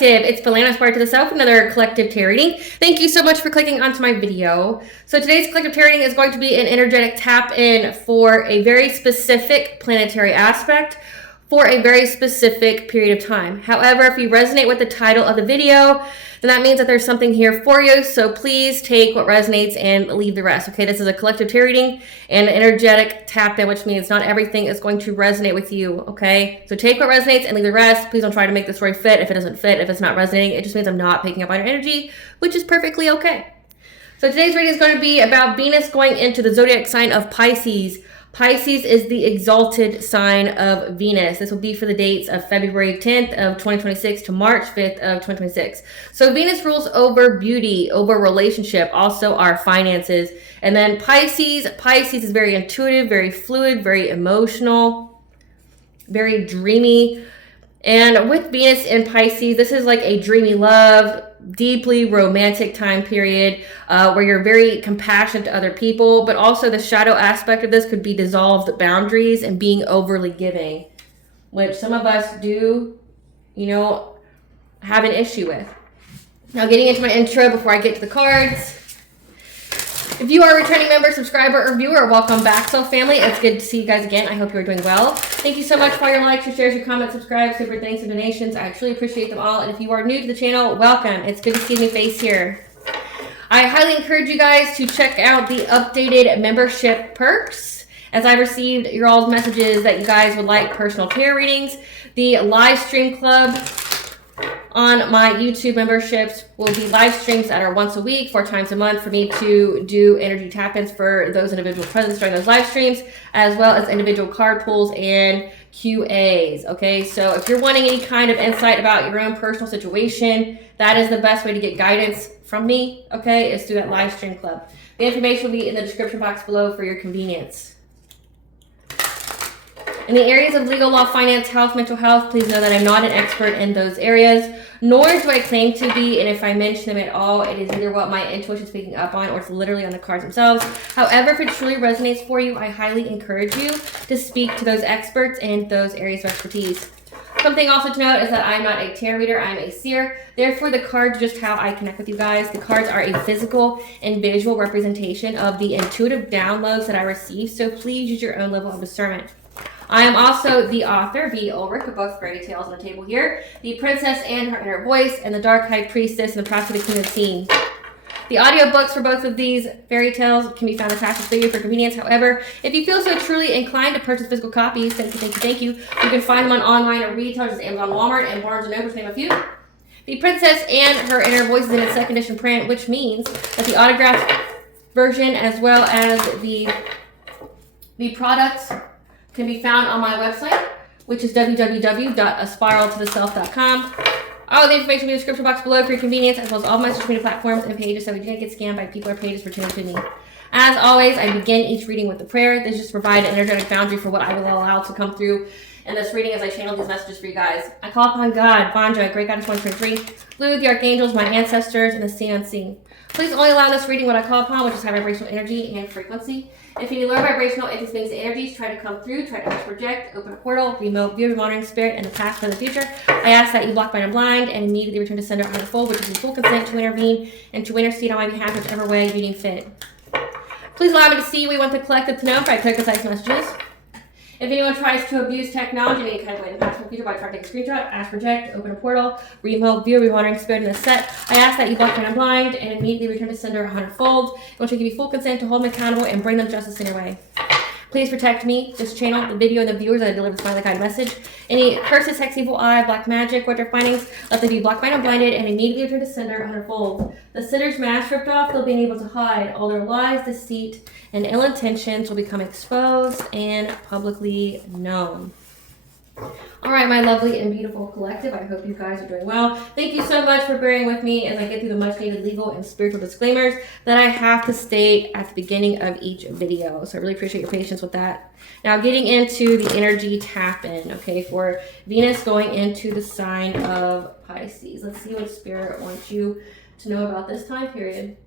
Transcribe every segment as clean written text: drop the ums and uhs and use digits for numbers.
collective, it's Aspiraltotheself, to the self, another collective tarot reading. Thank you so much for clicking onto my video. So today's collective tarot reading is going to be an energetic tap in for a very specific planetary aspect for a very specific period of time. However, if you resonate with the title of the video, then that means that there's something here for you. So please take what resonates and leave the rest. Okay, this is a collective tarot reading and an energetic tap in, which means not everything is going to resonate with you. Okay, so take what resonates and leave the rest. Please don't try to make the story fit if it doesn't fit, if it's not resonating. It just means I'm not picking up on your energy, which is perfectly okay. So today's reading is going to be about Venus going into the zodiac sign of Pisces. Pisces is the exalted sign of Venus. This will be for the dates of February 10th of 2026 to March 5th of 2026. So Venus rules over beauty, over relationship, also our finances. And then Pisces is very intuitive, very fluid, very emotional, very dreamy. And with Venus in Pisces, this is like a dreamy love, deeply romantic time period where you're very compassionate to other people, but also the shadow aspect of this could be dissolved boundaries and being overly giving, which some of us do, have an issue with. Now, getting into my intro before I get to the cards. If you are a returning member, subscriber, or viewer, welcome back, Soul Family. It's good to see you guys again. I hope you're doing well. Thank you so much for your likes, your shares, your comments, subscribes, super thanks, and donations. I truly appreciate them all. And if you are new to the channel, welcome. It's good to see a new face here. I highly encourage you guys to check out the updated membership perks, as I received your all's messages that you guys would like personal tarot readings. The live stream club on my YouTube memberships will be live streams that are once a week, 4 times a month, for me to do energy tap-ins for those individual presents during those live streams, as well as individual card pulls and QAs. Okay, so if you're wanting any kind of insight about your own personal situation, that is the best way to get guidance from me, okay, is through that live stream club. The information will be in the description box below for your convenience. In the areas of legal, law, finance, health, mental health, please know that I'm not an expert in those areas, nor do I claim to be, and if I mention them at all, it is either what my intuition is picking up on or it's literally on the cards themselves. However, if it truly resonates for you, I highly encourage you to speak to those experts in those areas of expertise. Something also to note is that I'm not a tarot reader, I'm a seer. Therefore, the cards are just how I connect with you guys. The cards are a physical and visual representation of the intuitive downloads that I receive, so please use your own level of discernment. I am also the author, V. Ulrich, of both fairy tales on the table here, The Princess and Her Inner Voice, and The Dark High Priestess and the Prophetic Queen of the Scene. The audiobooks for both of these fairy tales can be found attached to the video for convenience. However, if you feel so truly inclined to purchase physical copies, thank you, you can find them on online or retailers as Amazon, Walmart, and Barnes & Noble, to name a few. The Princess and Her Inner Voice is in its 2nd edition print, which means that the autographed version as well as the products can be found on my website, which is www.aspiraltotheself.com. All the information in the description box below for your convenience, as well as all my social media platforms and pages, so we don't get scammed by people or pages for tuning to me. As always, I begin each reading with a prayer. This just to provide an energetic boundary for what I will allow to come through in this reading as I channel these messages for you guys. I call upon God, Vanja, Great Goddess 123, Blue, the Archangels, my ancestors, and the seen unseen. Please only allow this reading what I call upon, which is high vibrational energy and frequency. If any low vibrational entities, beings, and energies try to come through, try to project, open a portal, remote view, monitoring spirit, in the past, present, future, I ask that you block, bind, and blind, and immediately return to sender on the fold, which is in full consent to intervene and to intercede on my behalf, whichever way you deem fit. Please allow me to see what you want the collective to know for I clear concise messages. If anyone tries to abuse technology in any kind of way in the past or future by trying to take a screenshot, ask, project, open a portal, remote view, remonitoring spirit in the set, I ask that you block, bind, and blind, and immediately return to sender 100-fold, which will give you full consent to hold them accountable and bring them justice in your way. Please protect me, this channel, the video, and the viewers that I deliver this finally guided message. Any curses, hex, evil eye, black magic, witchcraft findings, let them be blocked, bind, and blinded, and immediately return to sender 100-fold. The sinner's mask ripped off, they'll be able to hide. All their lies, deceit, and ill intentions will become exposed and publicly known. All right, my lovely and beautiful collective, I hope you guys are doing well. Thank you so much for bearing with me as I get through the much needed legal and spiritual disclaimers that I have to state at the beginning of each video. So I really appreciate your patience with that. Now getting into the energy tap-in, okay, for Venus going into the sign of Pisces. Let's see what Spirit wants you to know about this time period.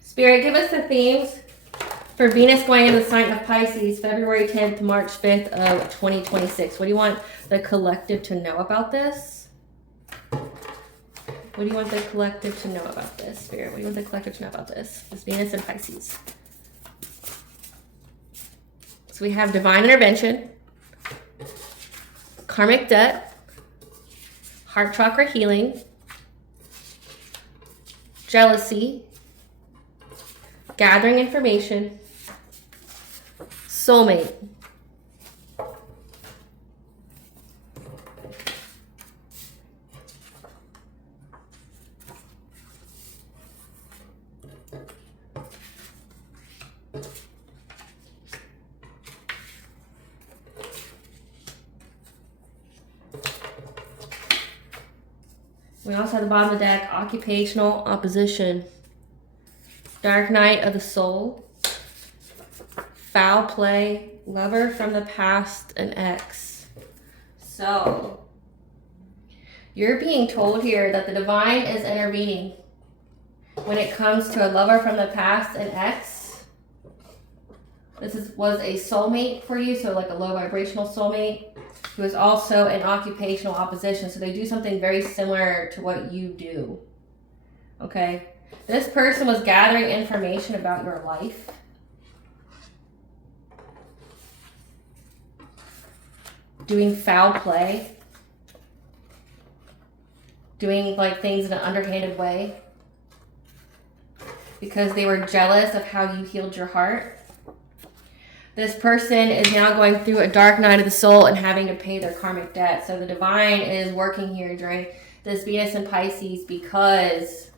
Spirit, give us the themes for Venus going into the sign of Pisces, February 10th to March 5th of 2026. What do you want the collective to know about this? What do you want the collective to know about this, Spirit? What do you want the collective to know about this? This Venus and Pisces. So we have divine intervention, karmic debt, heart chakra healing, jealousy, gathering information, soulmate. We also have the bottom of the deck, occupational opposition, dark night of the soul, foul play, lover from the past, and ex. So, you're being told here that the divine is intervening when it comes to a lover from the past and ex. This was a soulmate for you, so like a low vibrational soulmate, who is also in occupational opposition. So they do something very similar to what you do. Okay? This person was gathering information about your life. Doing foul play. Doing like things in an underhanded way. Because they were jealous of how you healed your heart. This person is now going through a dark night of the soul and having to pay their karmic debt. So the divine is working here during this Venus and Pisces because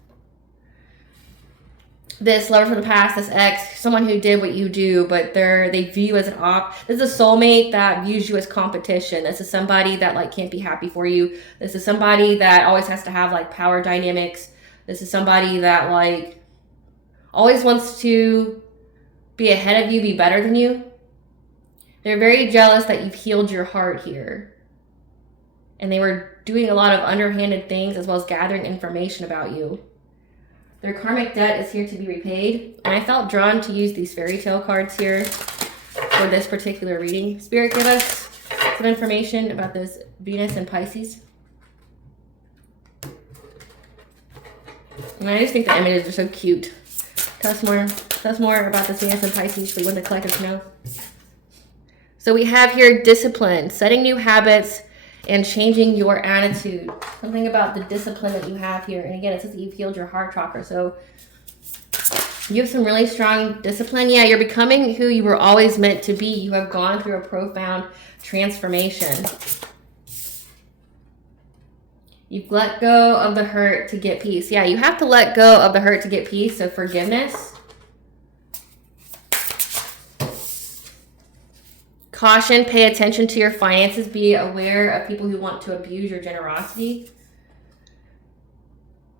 this lover from the past, this ex, someone who did what you do, but they view you as an this is a soulmate that views you as competition. This is somebody that like can't be happy for you. This is somebody that always has to have like power dynamics. This is somebody that like always wants to be ahead of you, be better than you. They're very jealous that you've healed your heart here. And they were doing a lot of underhanded things as well as gathering information about you. Their karmic debt is here to be repaid. And I felt drawn to use these fairy tale cards here for this particular reading. Spirit, give us some information about this Venus and Pisces. And I just think the images are so cute. Tell us more about this Venus and Pisces for when the collective know. So we have here discipline, setting new habits, and changing your attitude. Something about the discipline that you have here. And again, it says that you've healed your heart chakra. So you have some really strong discipline. Yeah, you're becoming who you were always meant to be. You have gone through a profound transformation. You've let go of the hurt to get peace. Yeah, you have to let go of the hurt to get peace. So forgiveness. Caution, pay attention to your finances. Be aware of people who want to abuse your generosity.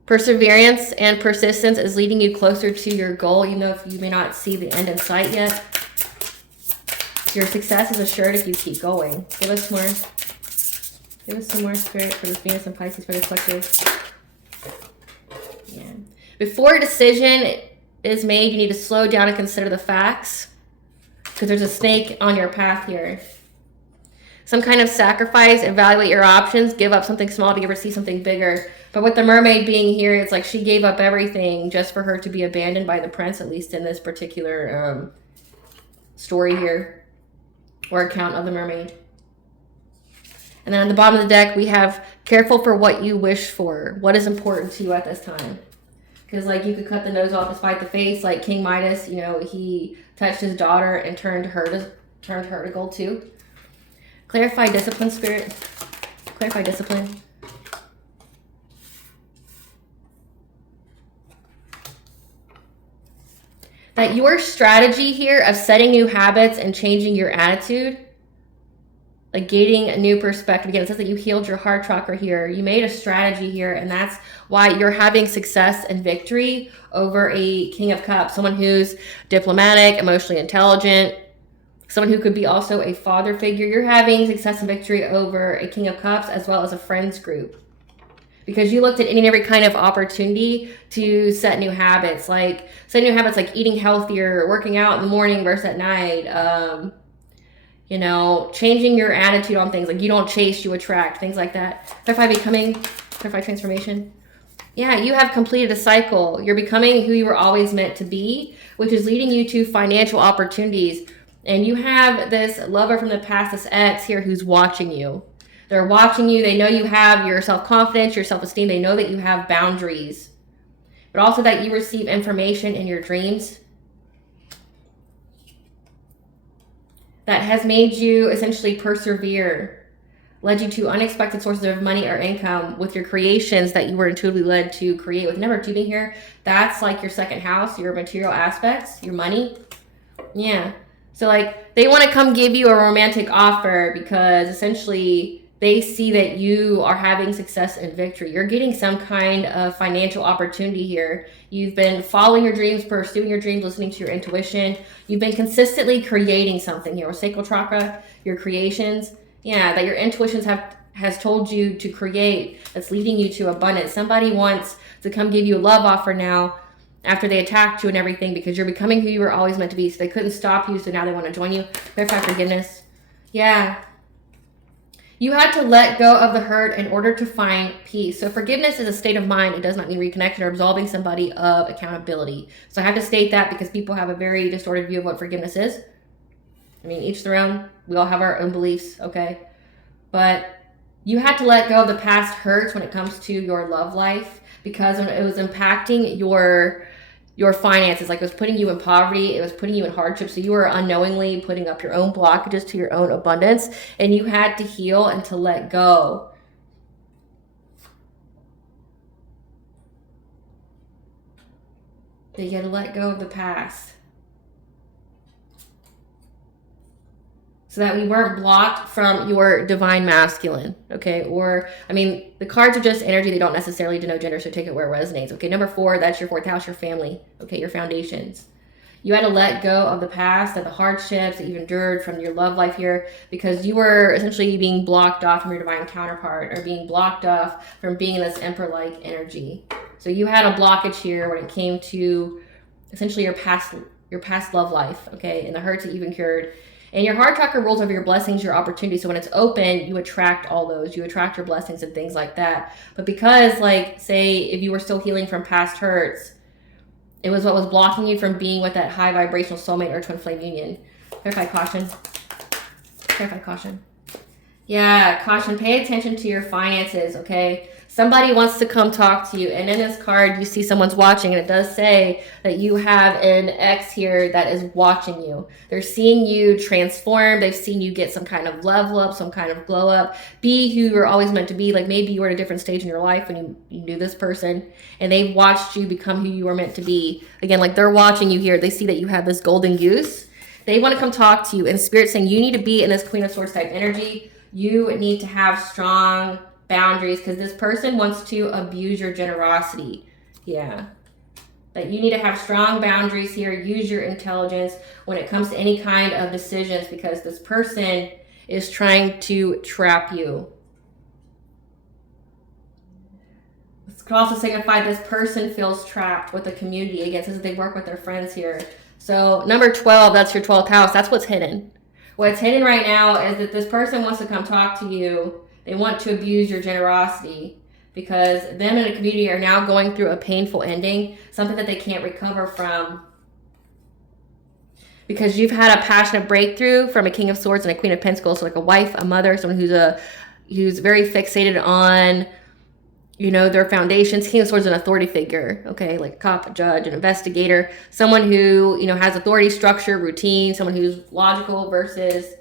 Perseverance and persistence is leading you closer to your goal, even though if you may not see the end in sight yet. Your success is assured if you keep going. Give us more. Give us some more, Spirit, for this Venus and Pisces for the collective. Yeah. Before a decision is made, you need to slow down and consider the facts. Because there's a snake on your path here. Some kind of sacrifice, evaluate your options, give up something small to receive something bigger. But with the mermaid being here, it's like she gave up everything just for her to be abandoned by the prince, at least in this particular story here, or account of the mermaid. And then on the bottom of the deck, we have careful for what you wish for. What is important to you at this time? Because like you could cut the nose off to spite the face, like King Midas, you know, he touched his daughter and turned her to gold too. Clarify discipline, Spirit. Clarify discipline. That your strategy here of setting new habits and changing your attitude, like gaining a new perspective. Again, it says that you healed your heart chakra here. You made a strategy here, and that's why you're having success and victory over a King of Cups, someone who's diplomatic, emotionally intelligent, someone who could be also a father figure. You're having success and victory over a King of Cups as well as a friends group. Because you looked at any and every kind of opportunity to set new habits, like eating healthier, working out in the morning versus at night, you know, changing your attitude on things. Like you don't chase, you attract, things like that. Clarify becoming, clarify transformation. Yeah, you have completed a cycle. You're becoming who you were always meant to be, which is leading you to financial opportunities. And you have this lover from the past, this ex here, who's watching you. They're watching you. They know you have your self-confidence, your self-esteem. They know that you have boundaries, but also that you receive information in your dreams that has made you essentially persevere, led you to unexpected sources of money or income with your creations that you were intuitively led to create. With number 2 being here, that's like your second house, your material aspects, your money. Yeah. So like they want to come give you a romantic offer because essentially they see that you are having success and victory. You're getting some kind of financial opportunity here. You've been following your dreams, pursuing your dreams, listening to your intuition. You've been consistently creating something here with sacral chakra, your creations. Yeah, that your intuitions has told you to create, that's leading you to abundance. Somebody wants to come give you a love offer now after they attacked you and everything because you're becoming who you were always meant to be. So they couldn't stop you, so now they want to join you. Verify forgiveness. Yeah. You had to let go of the hurt in order to find peace. So forgiveness is a state of mind. It does not mean reconnection or absolving somebody of accountability. So I have to state that because people have a very distorted view of what forgiveness is. I mean, each their own. We all have our own beliefs, okay? But you had to let go of the past hurts when it comes to your love life because it was impacting your finances. Like it was putting you in poverty, it was putting you in hardship. So you were unknowingly putting up your own blockages to your own abundance, and you had to heal and to let go. You got to let go of the past so that we weren't blocked from your divine masculine, okay? Or, I mean, the cards are just energy. They don't necessarily denote gender, so take it where it resonates, okay? Number 4, that's your 4th house, your family, okay? Your foundations. You had to let go of the past and the hardships that you've endured from your love life here because you were essentially being blocked off from your divine counterpart or being blocked off from being in this emperor-like energy. So you had a blockage here when it came to essentially your past love life, okay? And the hurts that you've incurred. And your heart chakra rules over your blessings, your opportunities. So when it's open, you attract all those. You attract your blessings and things like that. But because, like, say, if you were still healing from past hurts, it was what was blocking you from being with that high vibrational soulmate or twin flame union. Clarify caution. Clarify caution. Yeah, caution. Pay attention to your finances, okay? Somebody wants to come talk to you. And in this card, you see someone's watching. And it does say that you have an ex here that is watching you. They're seeing you transform. They've seen you get some kind of level up, some kind of glow up. Be who you're always meant to be. Like maybe you were at a different stage in your life when you knew this person. And they watched you become who you were meant to be. Again, like they're watching you here. They see that you have this golden goose. They want to come talk to you. And Spirit saying you need to be in this Queen of Swords type energy. You need to have strong boundaries because this person wants to abuse your generosity. Yeah. That you need to have strong boundaries here. Use your intelligence when it comes to any kind of decisions because this person is trying to trap you. This could also signify this person feels trapped with the community. Again, since they work with their friends here. So number 12, that's your 12th house. That's what's hidden. What's hidden right now is that this person wants to come talk to you. They want to abuse your generosity because them and the community are now going through a painful ending, something that they can't recover from. Because you've had a passionate breakthrough from a King of Swords and a Queen of Pentacles, so like a wife, a mother, someone who's very fixated on, you know, their foundations. King of Swords is an authority figure, okay, like a cop, a judge, an investigator, someone who, you know, has authority, structure, routine, someone who's logical versus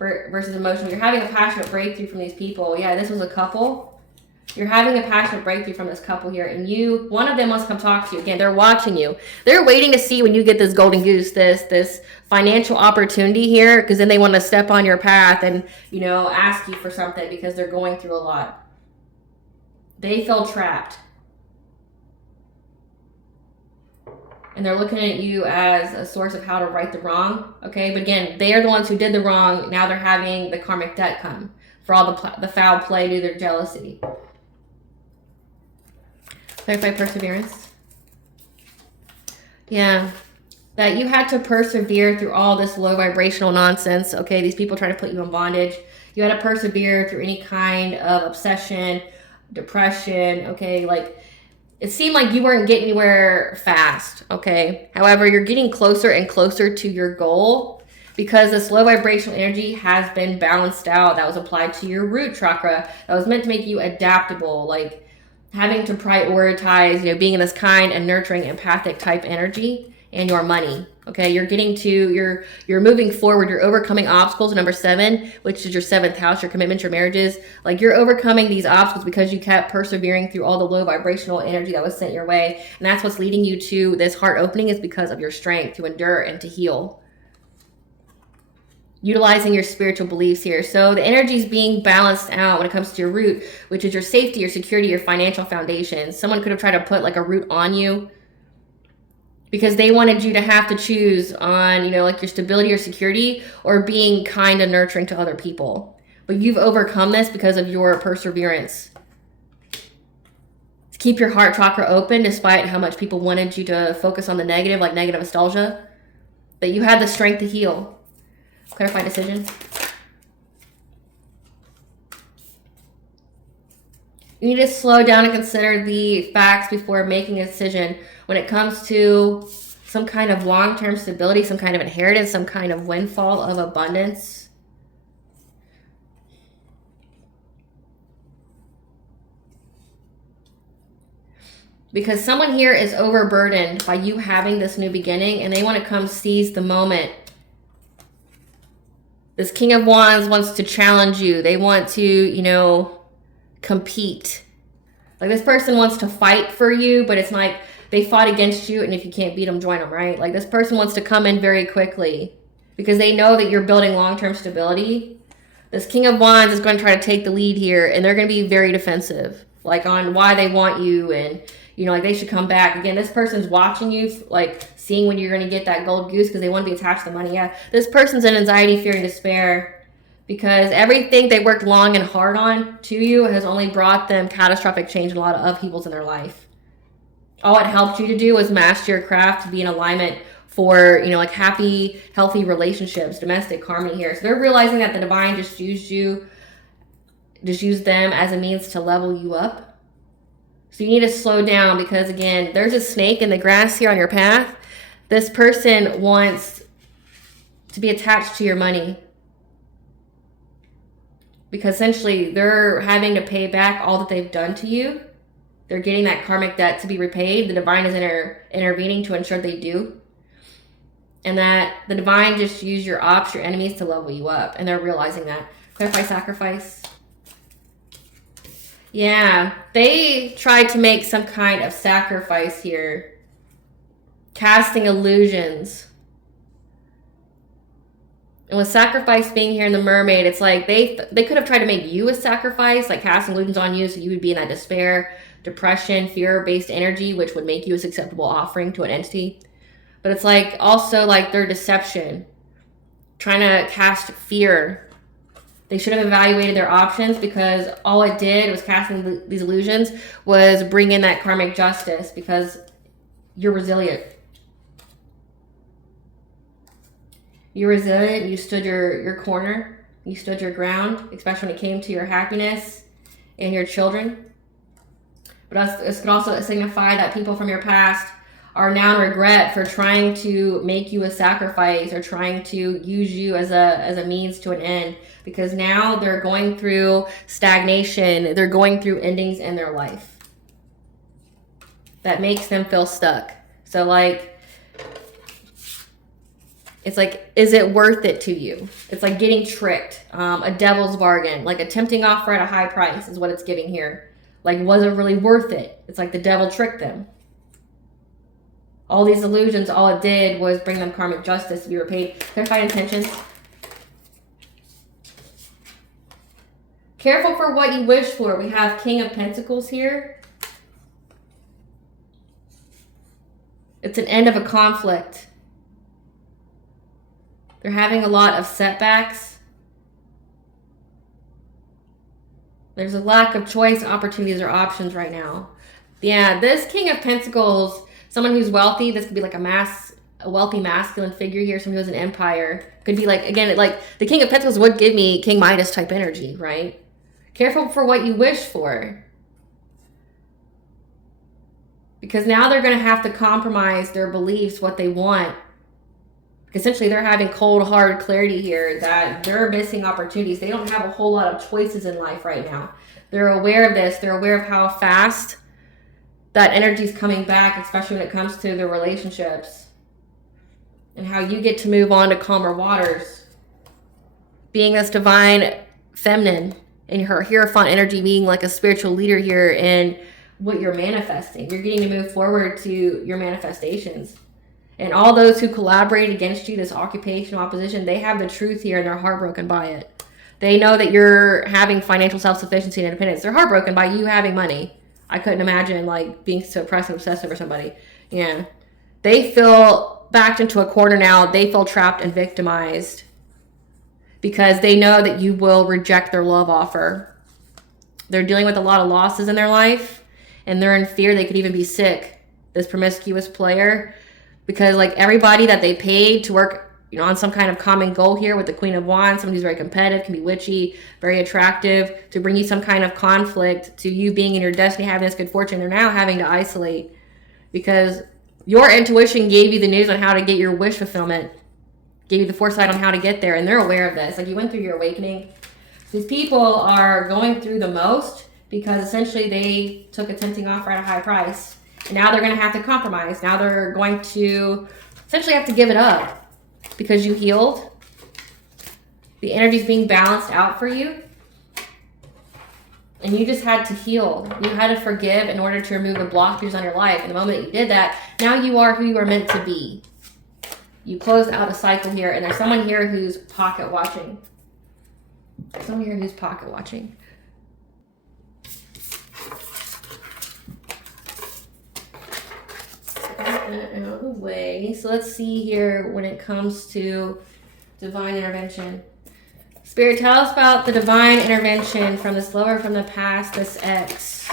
emotional. You're having a passionate breakthrough from these people. Yeah, this was a couple. You're having a passionate breakthrough from this couple here, and one of them wants to come talk to you. Again, they're watching you. They're waiting to see when you get this golden goose, this financial opportunity here, because then they want to step on your path and, you know, ask you for something because they're going through a lot. They feel trapped. And they're looking at you as a source of how to right the wrong, okay? But again, they are the ones who did the wrong. Now they're having the karmic debt come for all the foul play due to their jealousy. Clarify perseverance. Yeah. That you had to persevere through all this low vibrational nonsense, okay? These people try to put you in bondage. You had to persevere through any kind of obsession, depression, okay? Like, it seemed like you weren't getting anywhere fast, okay? However, you're getting closer and closer to your goal because this low vibrational energy has been balanced out. That was applied to your root chakra. That was meant to make you adaptable, like having to prioritize, you know, being in this kind and nurturing empathic type energy and your money. Okay, you're getting to, you're moving forward, you're overcoming obstacles. Number 7, which is your 7th house, your commitments, your marriages. Like, you're overcoming these obstacles because you kept persevering through all the low vibrational energy that was sent your way. And that's what's leading you to this heart opening, is because of your strength to endure and to heal. Utilizing your spiritual beliefs here. So the energy is being balanced out when it comes to your root, which is your safety, your security, your financial foundation. Someone could have tried to put like a root on you because they wanted you to have to choose on, you know, like your stability or security or being kind and nurturing to other people. But you've overcome this because of your perseverance. To keep your heart chakra open despite how much people wanted you to focus on the negative, like negative nostalgia, that you had the strength to heal. Clarify decision. You need to slow down and consider the facts before making a decision when it comes to some kind of long-term stability, some kind of inheritance, some kind of windfall of abundance. Because someone here is overburdened by you having this new beginning and they want to come seize the moment. This King of Wands wants to challenge you. They want to, you know, compete. Like, this person wants to fight for you, but it's like they fought against you, and if you can't beat them, join them, right? Like, this person wants to come in very quickly because they know that you're building long-term stability. This King of Wands is going to try to take the lead here, and they're going to be very defensive, like on why they want you and, you know, like they should come back. Again, this person's watching you, like seeing when you're going to get that gold goose because they want to be attached to the money. Yeah, this person's in anxiety, fear, and despair because everything they worked long and hard on to you has only brought them catastrophic change and a lot of upheavals in their life. All it helped you to do was master your craft, to be in alignment for, you know, like happy, healthy relationships, domestic harmony here. So they're realizing that the divine just used them as a means to level you up. So you need to slow down because, again, there's a snake in the grass here on your path. This person wants to be attached to your money because essentially they're having to pay back all that they've done to you. They're getting that karmic debt to be repaid. The divine is intervening to ensure they do. And that the divine just used your ops, your enemies, to level you up. And they're realizing that. Clarify sacrifice. Yeah, they tried to make some kind of sacrifice here. Casting illusions. And with sacrifice being here in the mermaid, it's like they could have tried to make you a sacrifice, like casting illusions on you so you would be in that despair, depression, fear-based energy, which would make you a acceptable offering to an entity. But it's like also like their deception, trying to cast fear. They should have evaluated their options because all it did was casting these illusions was bring in that karmic justice because you're resilient. You're resilient. You stood your corner. You stood your ground, especially when it came to your happiness and your children. But this could also signify that people from your past are now in regret for trying to make you a sacrifice or trying to use you as a means to an end, because now they're going through stagnation. They're going through endings in their life that makes them feel stuck. So like, it's like, is it worth it to you? It's like getting tricked, a devil's bargain, like a tempting offer at a high price is what it's giving here. Like, was it really worth it? It's like the devil tricked them. All these illusions, all it did was bring them karmic justice to be repaid. Clarified intentions. Careful for what you wish for. We have King of Pentacles here. It's an end of a conflict. They're having a lot of setbacks. There's a lack of choice, opportunities, or options right now. Yeah, this King of Pentacles, someone who's wealthy, this could be like a wealthy masculine figure here, someone who has an empire. Could be like, again, like the King of Pentacles would give me King Midas type energy, right? Careful for what you wish for. Because now they're going to have to compromise their beliefs, what they want. Essentially, they're having cold, hard clarity here that they're missing opportunities. They don't have a whole lot of choices in life right now. They're aware of this. They're aware of how fast that energy is coming back, especially when it comes to their relationships. And how you get to move on to calmer waters. Being this divine feminine and her Hierophant energy being like a spiritual leader here in what you're manifesting. You're getting to move forward to your manifestations. And all those who collaborate against you, this occupational opposition, they have the truth here and they're heartbroken by it. They know that you're having financial self-sufficiency and independence. They're heartbroken by you having money. I couldn't imagine like being so oppressed and obsessive over somebody. Yeah. They feel backed into a corner now. They feel trapped and victimized because they know that you will reject their love offer. They're dealing with a lot of losses in their life and they're in fear they could even be sick. This promiscuous player. Because like everybody that they paid to work, on some kind of common goal here with the Queen of Wands, someone who's very competitive, can be witchy, very attractive, to bring you some kind of conflict, to you being in your destiny, having this good fortune, they're now having to isolate because your intuition gave you the news on how to get your wish fulfillment, gave you the foresight on how to get there, and they're aware of this. Like you went through your awakening. These people are going through the most because essentially they took a tempting offer at a high price. And now they're going to have to compromise. Now they're going to essentially have to give it up because you healed. The energy's being balanced out for you. And you just had to heal. You had to forgive in order to remove the blockages on your life. And the moment that you did that, now you are who you are meant to be. You closed out a cycle here. And there's someone here who's pocket watching. Someone here who's pocket watching. Out of the way. So let's see here when it comes to divine intervention. Spirit, tell us about the divine intervention from this lover from the past, this ex.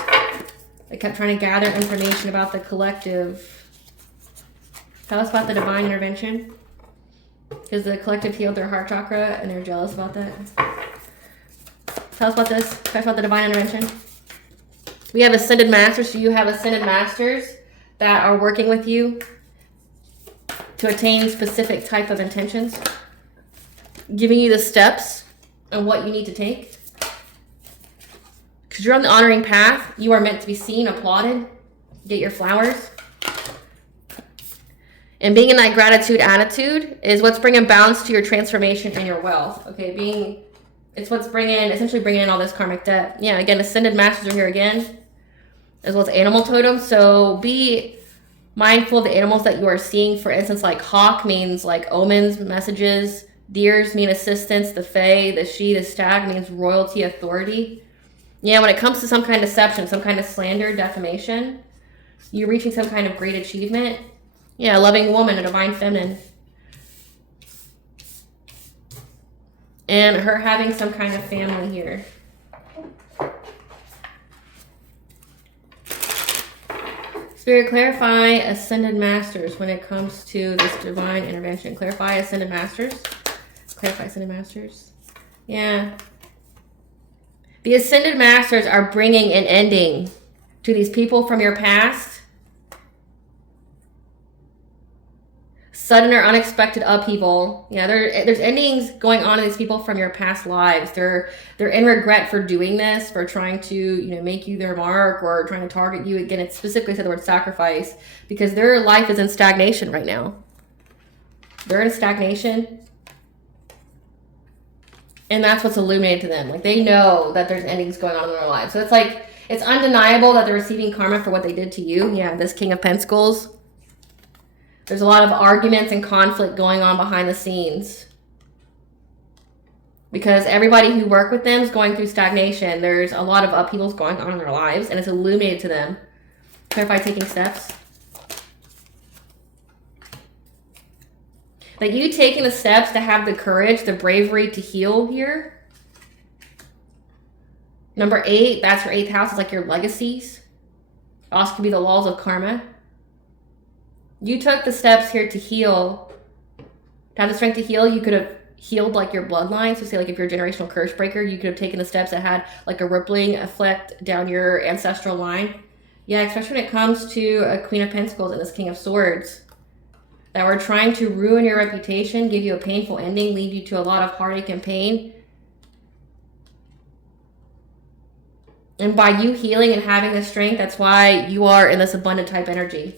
They kept trying to gather information about the collective. Tell us about the divine intervention. Because the collective healed their heart chakra and they're jealous about that. Tell us about this. Tell us about the divine intervention. We have ascended masters. So you have ascended masters that are working with you to attain specific type of intentions, giving you the steps and what you need to take. Because you're on the honoring path, you are meant to be seen, applauded, get your flowers. And being in that gratitude attitude is what's bringing balance to your transformation and your wealth. Okay, it's what's essentially bringing in all this karmic debt. Yeah, again, ascended masters are here again, as well as animal totems. So be mindful of the animals that you are seeing. For instance, like hawk means like omens, messages. Deers mean assistance. The fae, the she, the stag means royalty, authority. Yeah, when it comes to some kind of deception, some kind of slander, defamation, you're reaching some kind of great achievement. Yeah, a loving woman, a divine feminine. And her having some kind of family here. Spirit, clarify ascended masters when it comes to this divine intervention. Clarify ascended masters. Clarify ascended masters. Yeah. The ascended masters are bringing an ending to these people from your past. Sudden or unexpected upheaval. Yeah, there's endings going on in these people from your past lives. They're in regret for doing this, for trying to, make you their mark or trying to target you. Again, it specifically said the word sacrifice because their life is in stagnation right now. They're in stagnation. And that's what's illuminated to them. Like they know that there's endings going on in their lives. So it's like, it's undeniable that they're receiving karma for what they did to you. Yeah, this King of Pentacles. There's a lot of arguments and conflict going on behind the scenes. Because everybody who worked with them is going through stagnation. There's a lot of upheavals going on in their lives, and it's illuminated to them. Clarify taking steps. Like you taking the steps to have the courage, the bravery to heal here. Number 8, that's your 8th house. It's like your legacies. It also could be the laws of karma. You took the steps here to heal. To have the strength to heal, you could have healed like your bloodline. So say like if you're a generational curse breaker, you could have taken the steps that had like a rippling effect down your ancestral line. Yeah, especially when it comes to a Queen of Pentacles and this King of Swords. That were trying to ruin your reputation, give you a painful ending, lead you to a lot of heartache and pain. And by you healing and having the strength, that's why you are in this abundant type energy.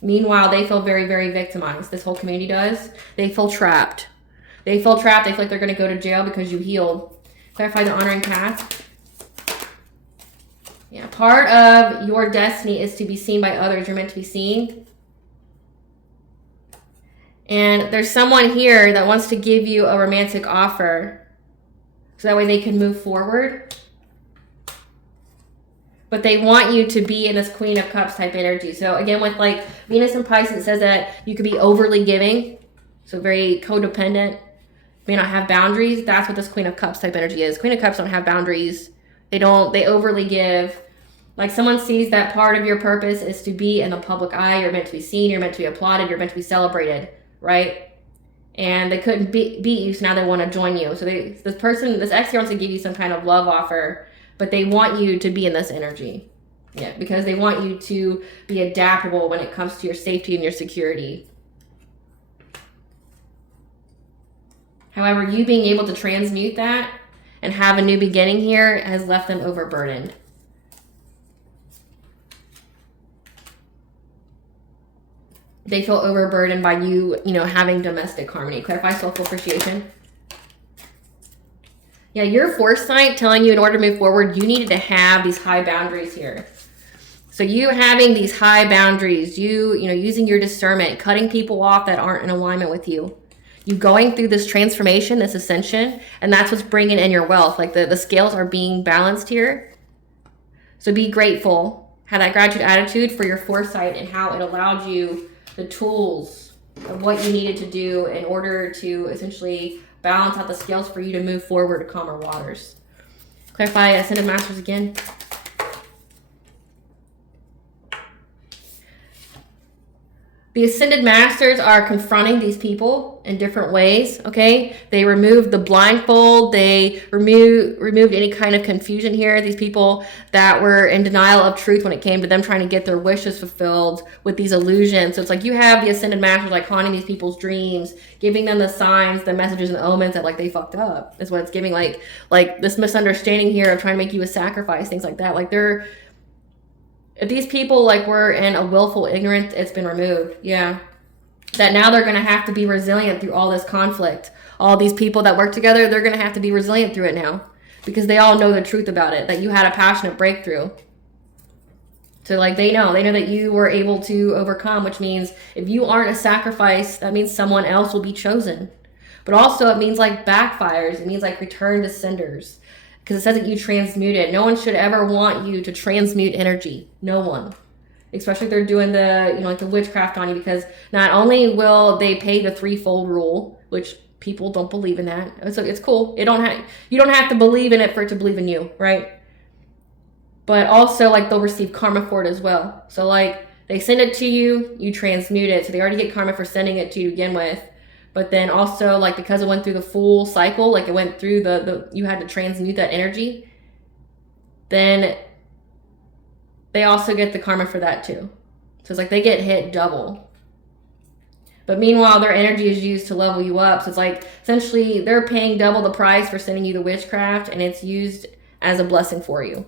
Meanwhile, they feel very, very victimized. This whole community does. They feel trapped. They feel trapped. They feel like they're going to go to jail because you healed. Clarify the honoring path. Yeah, part of your destiny is to be seen by others. You're meant to be seen. And there's someone here that wants to give you a romantic offer. So that way they can move forward. But they want you to be in this Queen of Cups type energy. So again, with like Venus and Pisces, it says that you could be overly giving. So very codependent. May not have boundaries. That's what this Queen of Cups type energy is. Queen of Cups don't have boundaries. They overly give. Like someone sees that part of your purpose is to be in the public eye. You're meant to be seen. You're meant to be applauded. You're meant to be celebrated, right? And they couldn't beat you, so now they want to join you. So this ex here wants to give you some kind of love offer, but they want you to be in this energy. Yeah, because they want you to be adaptable when it comes to your safety and your security. However, you being able to transmute that and have a new beginning here has left them overburdened. They feel overburdened by you, having domestic harmony. Clarify soulful appreciation. Yeah, your foresight telling you in order to move forward, you needed to have these high boundaries here. So you having these high boundaries, using your discernment, cutting people off that aren't in alignment with you. You going through this transformation, this ascension, and that's what's bringing in your wealth. Like the scales are being balanced here. So be grateful. Have that gratitude attitude for your foresight and how it allowed you the tools of what you needed to do in order to essentially balance out the scales for you to move forward to calmer waters. Clarify Ascended Masters again. The Ascended Masters are confronting these people in different ways, okay? They removed the blindfold. They removed any kind of confusion here. These people that were in denial of truth when it came to them trying to get their wishes fulfilled with these illusions. So it's like you have the Ascended Masters like haunting these people's dreams, giving them the signs, the messages, and the omens that like they fucked up. Is what it's giving, like this misunderstanding here of trying to make you a sacrifice, things like that. Like if these people were in a willful ignorance, it's been removed. Yeah. That now they're going to have to be resilient through all this conflict. All these people that work together, they're going to have to be resilient through it now. Because they all know the truth about it. That you had a passionate breakthrough. So they know that you were able to overcome. Which means if you aren't a sacrifice, that means someone else will be chosen. But also it means backfires. It means return to senders. Because it says that you transmute it. No one should ever want you to transmute energy. No one. Especially if they're doing the, the witchcraft on you. Because not only will they pay the threefold rule, which people don't believe in that. So it's cool. You don't have to believe in it for it to believe in you, right? But also, they'll receive karma for it as well. So, they send it to you, you transmute it. So they already get karma for sending it to you to begin with. But then also, because it went through the full cycle, it went through you had to transmute that energy, then they also get the karma for that too. So it's they get hit double. But meanwhile, their energy is used to level you up. So it's essentially they're paying double the price for sending you the witchcraft, and it's used as a blessing for you.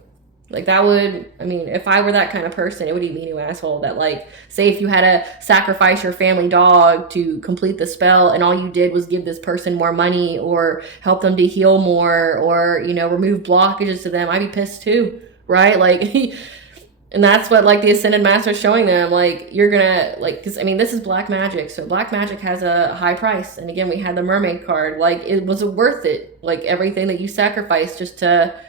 That would, if I were that kind of person, it would be me, asshole, that say if you had to sacrifice your family dog to complete the spell and all you did was give this person more money or help them to heal more or, remove blockages to them, I'd be pissed too, right? And that's what the Ascended Master is showing them, you're gonna, because this is black magic, so black magic has a high price. And again, we had the mermaid card, it was worth it, everything that you sacrificed just to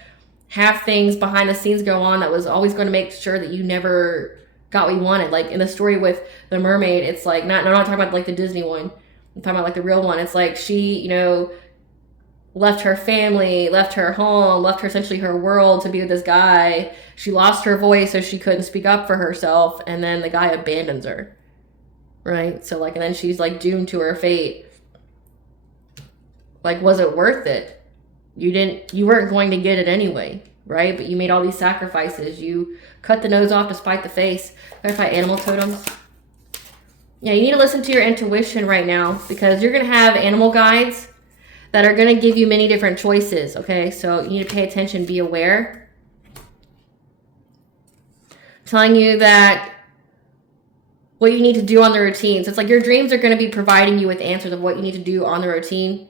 have things behind the scenes go on that was always going to make sure that you never got what you wanted. In the story with the mermaid, it's I'm not talking about the Disney one. I'm talking about the real one. It's she, left her family, left her home, left her essentially her world to be with this guy. She lost her voice so she couldn't speak up for herself. And then the guy abandons her. Right? So and then she's doomed to her fate. Was it worth it? You weren't going to get it anyway. right? But you made all these sacrifices. You cut the nose off to spite the face. Verify animal totems. Yeah, you need to listen to your intuition right now, because you're going to have animal guides that are going to give you many different choices, okay? So you need to pay attention, be aware. Telling you that what you need to do on the routine. So it's like your dreams are going to be providing you with answers of what you need to do on the routine.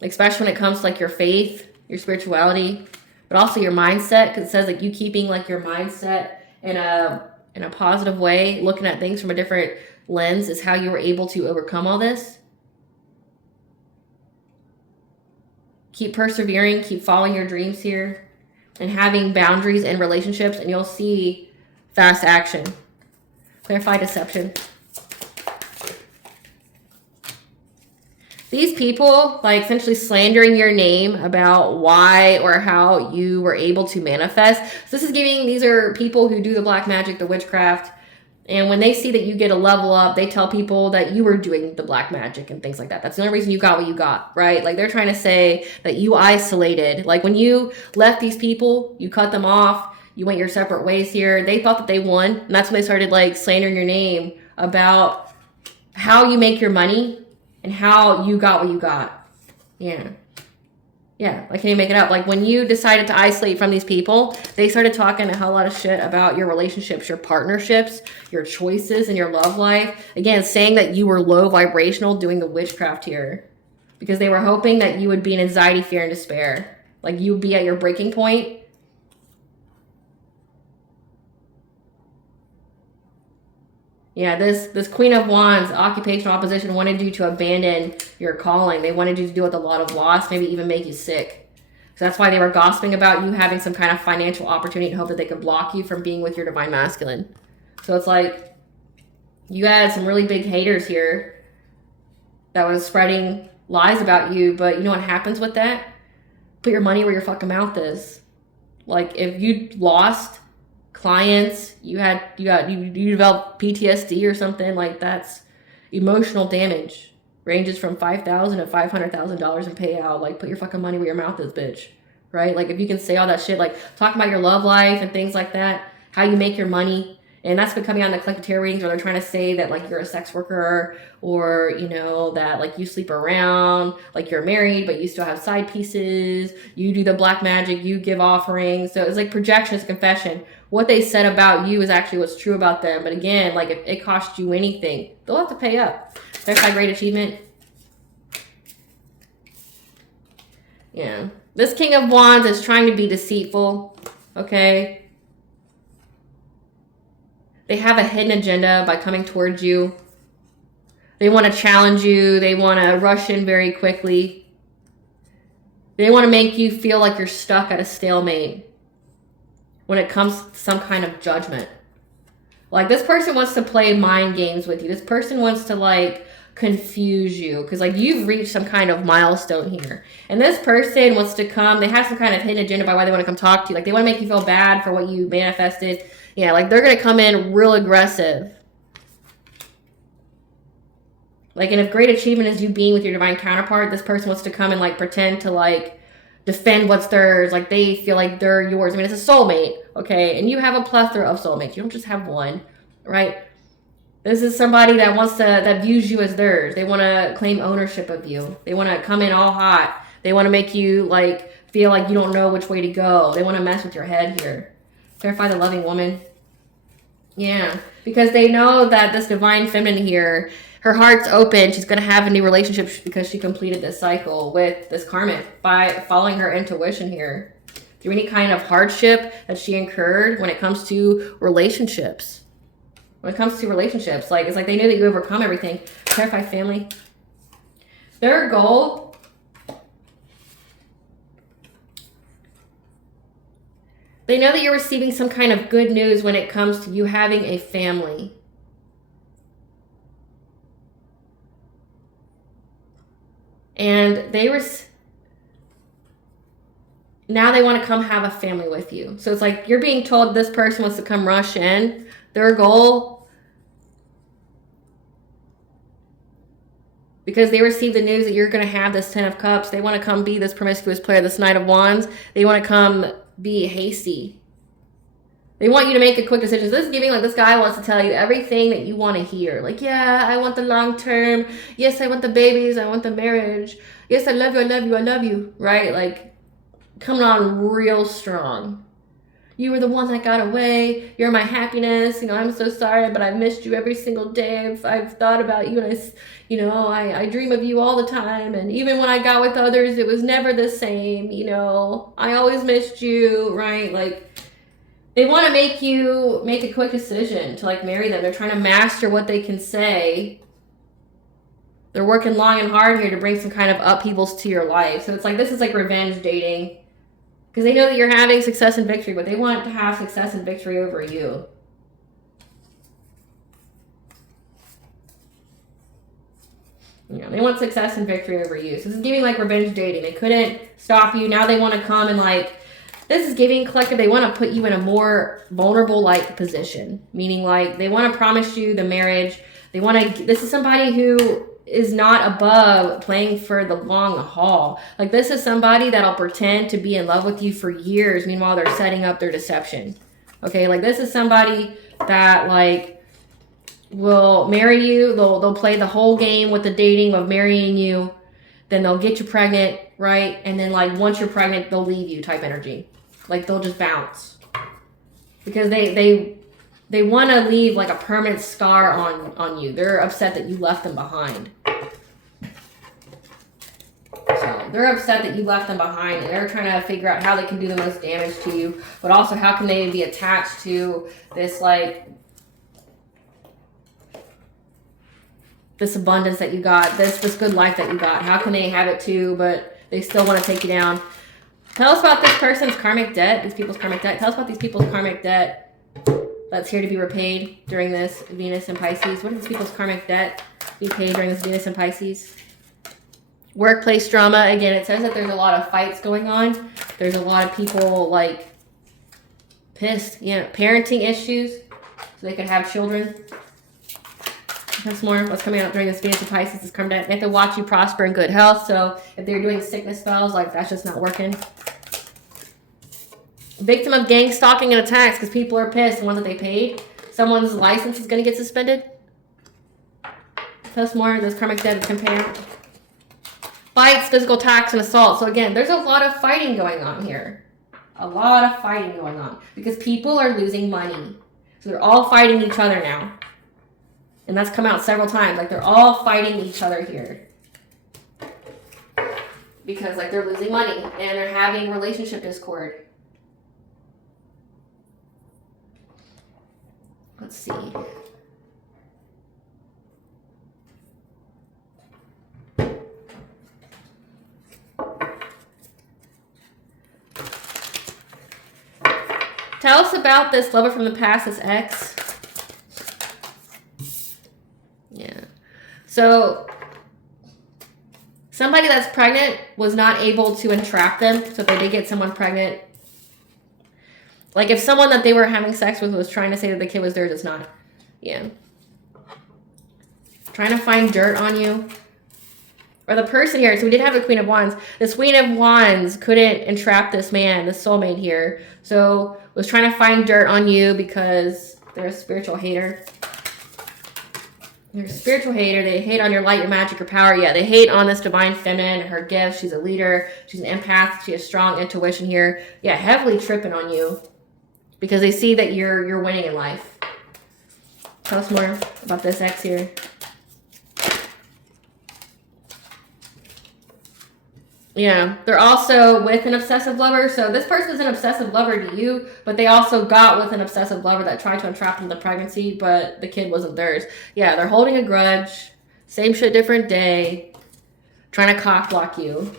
Especially when it comes to like your faith, your spirituality, but also your mindset. Because it says like you keeping like your mindset in a positive way, looking at things from a different lens is how you were able to overcome all this. Keep persevering, keep following your dreams here, and having boundaries in relationships, and you'll see fast action. Clarify deception. These people, like, essentially slandering your name about why or how you were able to manifest. So this is giving, these are people who do the black magic, the witchcraft. And when they see that you get a level up, they tell people that you were doing the black magic and things like that. That's the only reason you got what you got, right? Like, they're trying to say that you isolated. Like, when you left these people, you cut them off, you went your separate ways here. They thought that they won. And that's when they started, like, slandering your name about how you make your money and how you got what you got. Yeah. Yeah, like, can you make it up? Like, when you decided to isolate from these people, they started talking a whole lot of shit about your relationships, your partnerships, your choices, and your love life. Again, saying that you were low vibrational doing the witchcraft here. Because they were hoping that you would be in anxiety, fear, and despair. Like, you would be at your breaking point. Yeah, this Queen of Wands, occupational opposition, wanted you to abandon your calling. They wanted you to deal with a lot of loss, maybe even make you sick. So that's why they were gossiping about you having some kind of financial opportunity to hope that they could block you from being with your divine masculine. So it's like you had some really big haters here that was spreading lies about you, but you know what happens with that? Put your money where your fucking mouth is. Like, if you lost clients, you developed PTSD or something, like, that's emotional damage. Ranges from $5,000 to $500,000 in payout. Like, put your fucking money where your mouth is, bitch. Right? Like, if you can say all that shit, like, talk about your love life and things like that, how you make your money. And that's been coming out in the collective tarot readings, where they're trying to say that, like, you're a sex worker, or, you know, that, like, you sleep around, like, you're married, but you still have side pieces, you do the black magic, you give offerings. So it's like projection, it's confession. What they said about you is actually what's true about them. But again, like, if it costs you anything, they'll have to pay up. Verify great achievement. Yeah. This King of Wands is trying to be deceitful, okay? They have a hidden agenda by coming towards you. They want to challenge you. They want to rush in very quickly. They want to make you feel like you're stuck at a stalemate when it comes to some kind of judgment. Like, this person wants to play mind games with you. This person wants to, like, confuse you, because, like, you've reached some kind of milestone here. And this person wants to come, they have some kind of hidden agenda by why they want to come talk to you. Like, they want to make you feel bad for what you manifested. Yeah, like, they're going to come in real aggressive. Like, and if great achievement is you being with your divine counterpart, this person wants to come and, like, pretend to, like, defend what's theirs. Like, they feel like they're yours. I mean, it's a soulmate, okay? And you have a plethora of soulmates. You don't just have one, right? This is somebody that wants to, that views you as theirs. They want to claim ownership of you. They want to come in all hot. They want to make you, like, feel like you don't know which way to go. They want to mess with your head here. Verify the loving woman. Yeah, because they know that this divine feminine here, her heart's open. She's going to have a new relationship because she completed this cycle with this karmic by following her intuition here. Through any kind of hardship that she incurred when it comes to relationships. When it comes to relationships, like, it's like they knew that you overcome everything. Clarify family. Their goal, they know that you're receiving some kind of good news when it comes to you having a family. And now they want to come have a family with you. So it's like you're being told this person wants to come rush in. Their goal because they receive the news that you're going to have this 10 of cups. They want to come be this promiscuous player, this knight of wands. They want to come be hasty. They want you to make a quick decision. This is giving like this guy wants to tell you everything that you want to hear. Like, yeah, I want the long term. Yes, I want the babies. I want the marriage. Yes, I love you. I love you. I love you. Right? Like, coming on real strong. You were the one that got away. You're my happiness. You know, I'm so sorry, but I've missed you every single day. I've thought about you, and I dream of you all the time. And even when I got with others, it was never the same. You know, I always missed you, right? Like, they want to make you make a quick decision to like marry them. They're trying to master what they can say. They're working long and hard here to bring some kind of upheavals to your life. So it's like, this is like revenge dating. Because they know that you're having success and victory, but they want to have success and victory over you. Yeah, they want success and victory over you. So this is giving like revenge dating. They couldn't stop you. Now they want to come and like, this is giving collective. They want to put you in a more vulnerable like position. Meaning like they want to promise you the marriage. They want to, this is somebody who is not above playing for the long haul. Like this is somebody that'll pretend to be in love with you for years. Meanwhile, they're setting up their deception. Okay, like this is somebody that like will marry you. They'll play the whole game with the dating of marrying you. Then they'll get you pregnant, right? And then like once you're pregnant, they'll leave you type energy. Like they'll just bounce. Because they want to leave like a permanent scar on you. They're upset that you left them behind. So they're upset that you left them behind, and they're trying to figure out how they can do the most damage to you, but also how can they be attached to this like this abundance that you got, this good life that you got. How can they have it too, but they still want to take you down? Tell us about this person's karmic debt, these people's karmic debt. Tell us about these people's karmic debt that's here to be repaid during this Venus and Pisces. What is these people's karmic debt be paid during this Venus and Pisces? Workplace drama. Again, it says that there's a lot of fights going on. There's a lot of people like pissed. You know, parenting issues so they could have children. That's more what's coming out during this Venus and Pisces is karmic debt. They have to watch you prosper in good health. So if they're doing sickness spells, like that's just not working. Victim of gang stalking and attacks because people are pissed and ones that they paid. Someone's license is going to get suspended. Plus more, this karmic debt is going to pay out. Fights, physical attacks, and assault. So again, there's a lot of fighting going on here. A lot of fighting going on because people are losing money. So they're all fighting each other now. And that's come out several times. Like they're all fighting each other here. Because like they're losing money and they're having relationship discord. Let's see. Tell us about this lover from the past, this ex. Yeah. So, somebody that's pregnant was not able to entrap them. So if they did get someone pregnant, like if someone that they were having sex with was trying to say that the kid was theirs, it's not. Yeah. Trying to find dirt on you. Or the person here, so we did have the Queen of Wands. This Queen of Wands couldn't entrap this man, this soulmate here. So was trying to find dirt on you because they're a spiritual hater. They're a spiritual hater. They hate on your light, your magic, your power. Yeah, they hate on this divine feminine, her gifts. She's a leader. She's an empath. She has strong intuition here. Yeah, heavily tripping on you because they see that you're winning in life. Tell us more about this ex here. Yeah, they're also with an obsessive lover. So this person is an obsessive lover to you, but they also got with an obsessive lover that tried to entrap them in the pregnancy, but the kid wasn't theirs. Yeah, they're holding a grudge. Same shit, different day. Trying to cock block you.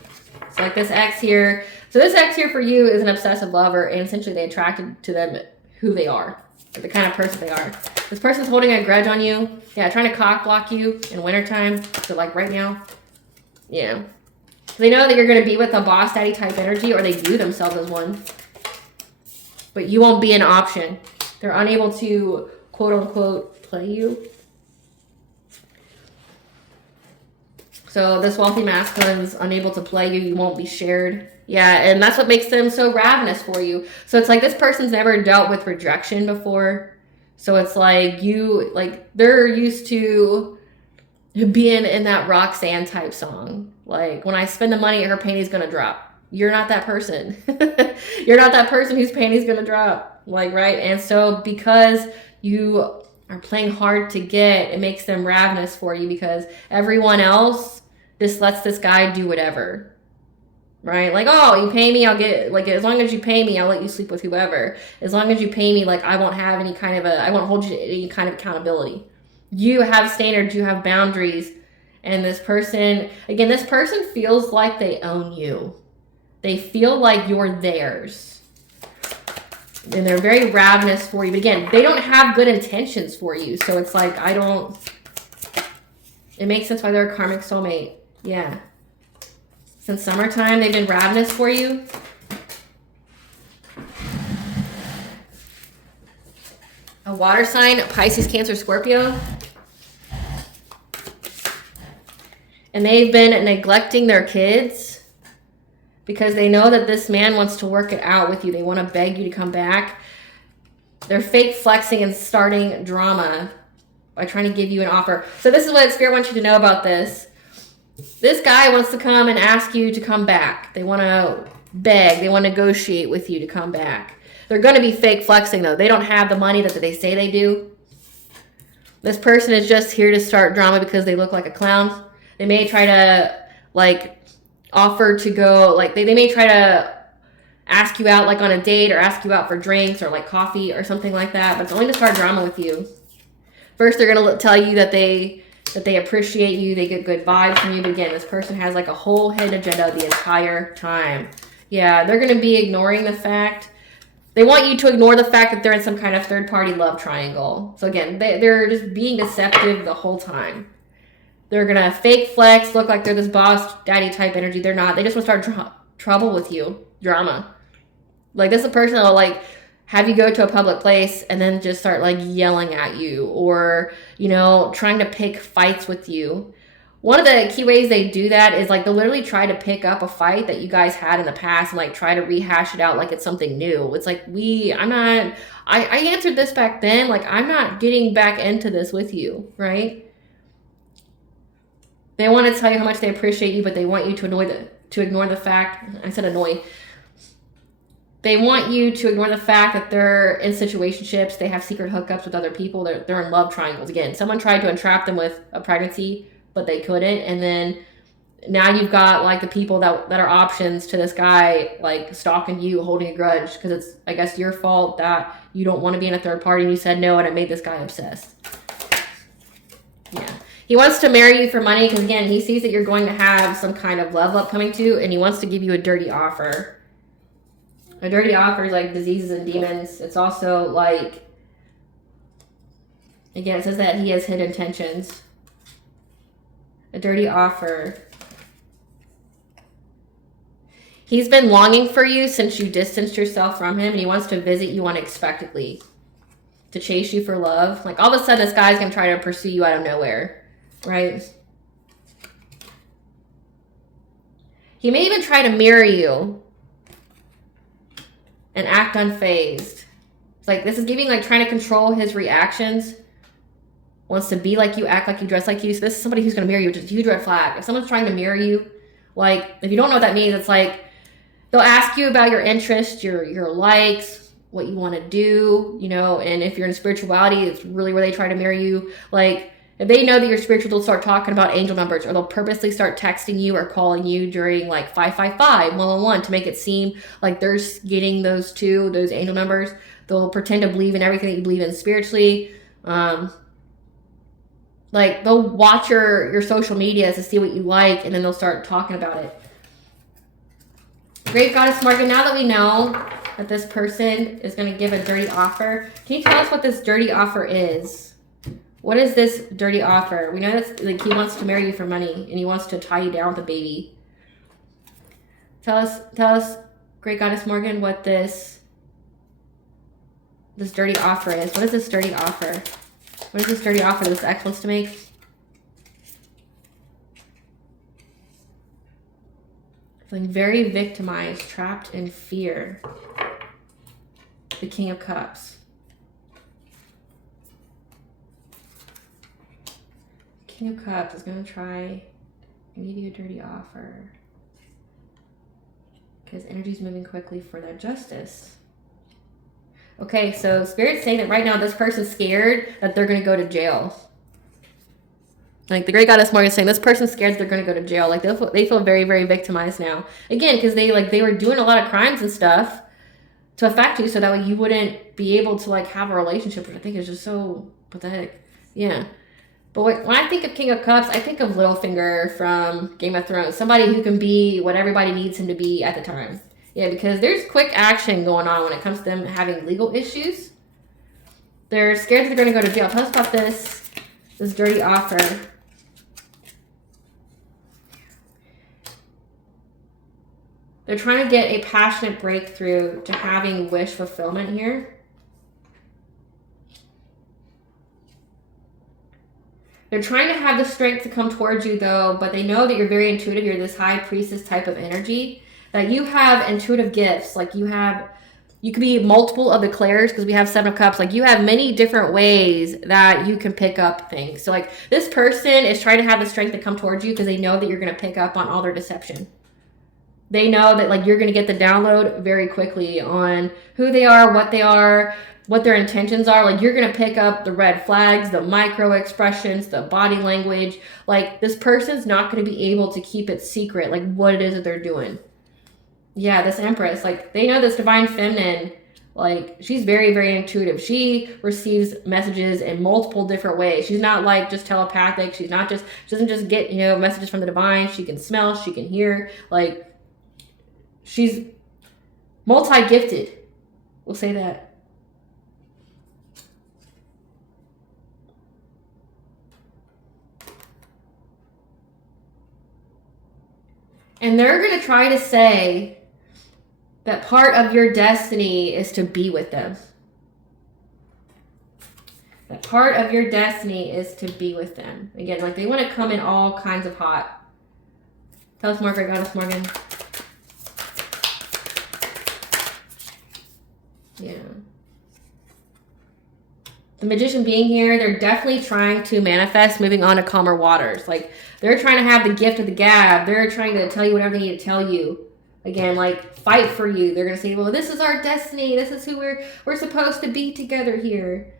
So like this ex here. So this ex here for you is an obsessive lover, and essentially they attracted to them who they are. The kind of person they are. This person's holding a grudge on you. Yeah, trying to cock block you in wintertime. So like right now. Yeah. They know that you're going to be with a boss daddy type energy, or they view themselves as one. But you won't be an option. They're unable to, quote unquote, play you. So this wealthy masculine's unable to play you. You won't be shared. Yeah, and that's what makes them so ravenous for you. So it's like this person's never dealt with rejection before. So it's like they're used to being in that Roxanne type song. Like, when I spend the money, her panty's gonna drop. You're not that person. You're not that person whose panty's gonna drop. Like, right? And so because you are playing hard to get, it makes them ravenous for you because everyone else just lets this guy do whatever. Right? Like, oh, you pay me, I'll get, like, as long as you pay me, I'll let you sleep with whoever. As long as you pay me, like, I won't have any kind of I won't hold you to any kind of accountability. You have standards, you have boundaries. And this person feels like they own you. They feel like you're theirs. And they're very ravenous for you. But again, they don't have good intentions for you. So it's like, it makes sense why they're a karmic soulmate. Yeah. Since summertime, they've been ravenous for you. A water sign, Pisces, Cancer, Scorpio. And they've been neglecting their kids because they know that this man wants to work it out with you. They want to beg you to come back. They're fake flexing and starting drama by trying to give you an offer. So this is what Spirit wants you to know about this. This guy wants to come and ask you to come back. They want to beg. They want to negotiate with you to come back. They're going to be fake flexing, though. They don't have the money that they say they do. This person is just here to start drama because they look like a clown. They may try to, like, offer to go, like, they may try to ask you out, like, on a date or ask you out for drinks or, like, coffee or something like that. But it's only to start drama with you. First, they're going to tell you that they appreciate you, they get good vibes from you. But again, this person has like a whole hidden agenda the entire time. Yeah, they're going to be ignoring the fact. They want you to ignore the fact that they're in some kind of third-party love triangle. So again, they're just being deceptive the whole time. They're going to fake flex, look like they're this boss daddy type energy. They're not. They just want to start trouble with you. Drama. Like, this is a person that will, like, have you go to a public place and then just start, like, yelling at you or, you know, trying to pick fights with you. One of the key ways they do that is, like, they'll literally try to pick up a fight that you guys had in the past and, like, try to rehash it out like it's something new. It's like, I answered this back then. Like, I'm not getting back into this with you, right? They want to tell you how much they appreciate you, but they want you to ignore the fact. I said annoy. They want you to ignore the fact that they're in situationships. They have secret hookups with other people. They're in love triangles. Again, someone tried to entrap them with a pregnancy, but they couldn't. And then now you've got, like, the people that are options to this guy, like, stalking you, holding a grudge because it's, I guess, your fault that you don't want to be in a third party and you said no, and it made this guy obsessed. Yeah. He wants to marry you for money because, again, he sees that you're going to have some kind of level up coming to you, and he wants to give you a dirty offer. A dirty offer is like diseases and demons. It's also like, again, it says that he has hidden intentions. A dirty offer. He's been longing for you since you distanced yourself from him, and he wants to visit you unexpectedly. To chase you for love. Like, all of a sudden, this guy's going to try to pursue you out of nowhere. Right? He may even try to mirror you and act unfazed. It's like, this is giving, like, trying to control his reactions. Wants to be like you, act like you, dress like you. So this is somebody who's going to mirror you, which is a huge red flag. If someone's trying to mirror you, like, if you don't know what that means, it's like, they'll ask you about your interests, your likes, what you want to do, you know, and if you're in spirituality, it's really where they try to mirror you. Like, if they know that you're spiritual, they'll start talking about angel numbers, or they'll purposely start texting you or calling you during, like, 555, 111 to make it seem like they're getting those angel numbers. They'll pretend to believe in everything that you believe in spiritually. Like, they'll watch your social media to see what you like, and then they'll start talking about it. Great Goddess Morgan, now that we know that this person is going to give a dirty offer, can you tell us what this dirty offer is? What is this dirty offer? We know that's, like, he wants to marry you for money, and he wants to tie you down with a baby. Tell us, Great Goddess Morgan, what this dirty offer is. What is this dirty offer? What is this dirty offer this ex wants to make? Feeling very victimized, trapped in fear. The King of Cups. King of Cups is going to try and give you a dirty offer. Because energy is moving quickly for that justice. Okay, so Spirit's saying that right now this person's scared that they're going to go to jail. Like the Great Goddess Morgan is saying, this person's scared that they're going to go to jail. Like they feel very, very victimized now. Again, because they were doing a lot of crimes and stuff to affect you, so that way you wouldn't be able to like have a relationship, which I think is just so pathetic. Yeah. But when I think of King of Cups, I think of Littlefinger from Game of Thrones. Somebody who can be what everybody needs him to be at the time. Yeah, because there's quick action going on when it comes to them having legal issues. They're scared that they're going to go to jail. Tell us about this dirty offer. They're trying to get a passionate breakthrough to having wish fulfillment here. They're trying to have the strength to come towards you, though, but they know that you're very intuitive. You're this high priestess type of energy, that you have intuitive gifts. Like you could be multiple of the clairs, because we have 7 of Cups. Like you have many different ways that you can pick up things. So like this person is trying to have the strength to come towards you because they know that you're going to pick up on all their deception. They know that like you're going to get the download very quickly on who they are, what their intentions are. Like you're going to pick up the red flags, the micro expressions, the body language. Like this person's not going to be able to keep it secret, like what it is that they're doing. Yeah, this Empress, like they know this divine feminine, like she's very, very intuitive. She receives messages in multiple different ways. She's not like just telepathic. She doesn't just get, messages from the divine. She can smell, she can hear, like she's multi-gifted. We'll say that. And they're going to try to say that part of your destiny is to be with them. That part of your destiny is to be with them. Again, like they want to come in all kinds of hot. Tell us more, Great Goddess Morgan. Yeah. The Magician being here, they're definitely trying to manifest moving on to calmer waters. Like they're trying to have the gift of the gab. They're trying to tell you whatever they need to tell you. Again, like fight for you. They're going to say, well, this is our destiny. This is who we're supposed to be together here.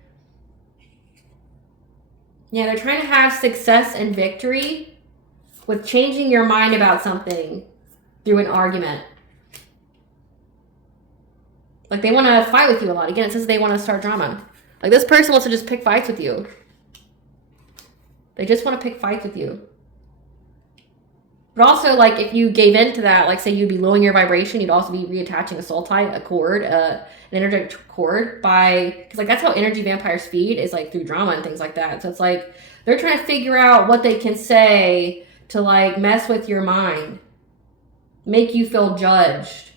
Yeah, they're trying to have success and victory with changing your mind about something through an argument. Like they want to fight with you a lot. Again, it says they want to start drama. Like this person wants to just pick fights with you. They just want to pick fights with you. But also, like, if you gave in to that, like, say you'd be lowering your vibration, you'd also be reattaching a soul tie, a cord, an energetic cord because, like, that's how energy vampires feed, is, like, through drama and things like that. So it's, like, they're trying to figure out what they can say to, like, mess with your mind. Make you feel judged.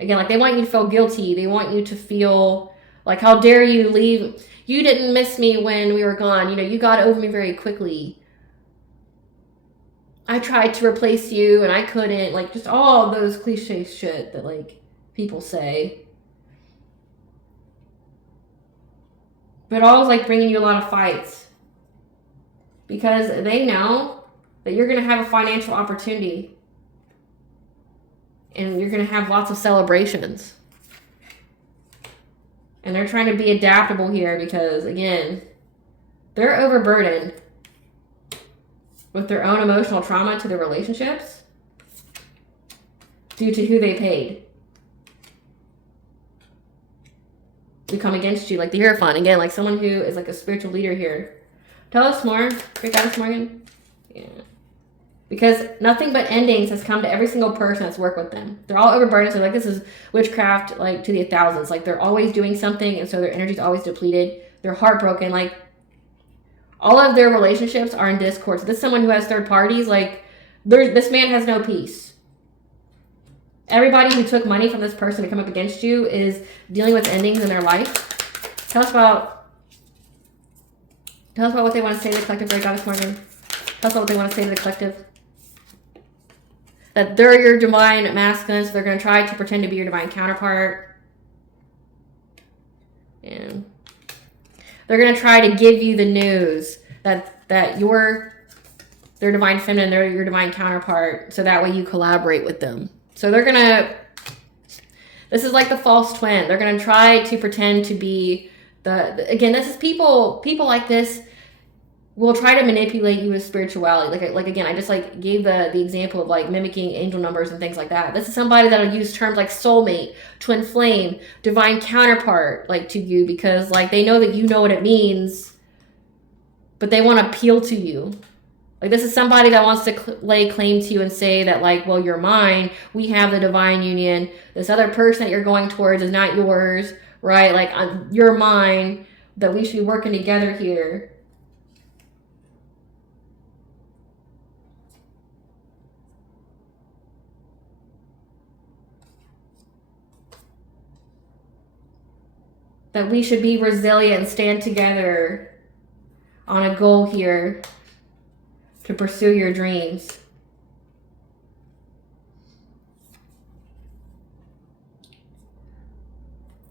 Again, like, they want you to feel guilty. They want you to feel, like, how dare you leave? You didn't miss me when we were gone. You got over me very quickly. I tried to replace you and I couldn't. Like, just all those cliche shit that, like, people say. But always, like, bringing you a lot of fights. Because they know that you're going to have a financial opportunity. And you're going to have lots of celebrations. And they're trying to be adaptable here because, again, they're overburdened with their own emotional trauma to their relationships due to who they paid to come against you. Like the Hierophant, again, like someone who is like a spiritual leader here. Tell us more, Great Goddess Morgan. Yeah. Because nothing but endings has come to every single person that's worked with them. They're all overburdened. So like this is witchcraft, like to the thousands. Like they're always doing something, and so their energy's always depleted. They're heartbroken. Like all of their relationships are in discord. So this is someone who has third parties. Like this man has no peace. Everybody who took money from this person to come up against you is dealing with endings in their life. Tell us about what they want to say to the collective, Great Goddess Morgan. Tell us about what they want to say to the collective. that they're your divine masculine, so they're going to try to pretend to be your divine counterpart. And they're going to try to give you the news that you're their divine feminine, they're your divine counterpart, so that way you collaborate with them. So they're going to, this is like the false twin. They're going to try to pretend to be again, this is people like this will try to manipulate you with spirituality. Like again, I just like gave the example of like mimicking angel numbers and things like that. This is somebody that'll use terms like soulmate, twin flame, divine counterpart, like to you, because like they know that you know what it means, but they want to appeal to you. Like this is somebody that wants to lay claim to you and say that like, well, you're mine. We have the divine union. This other person that you're going towards is not yours, right? Like you're mine, that we should be working together here. That we should be resilient and stand together on a goal here to pursue your dreams.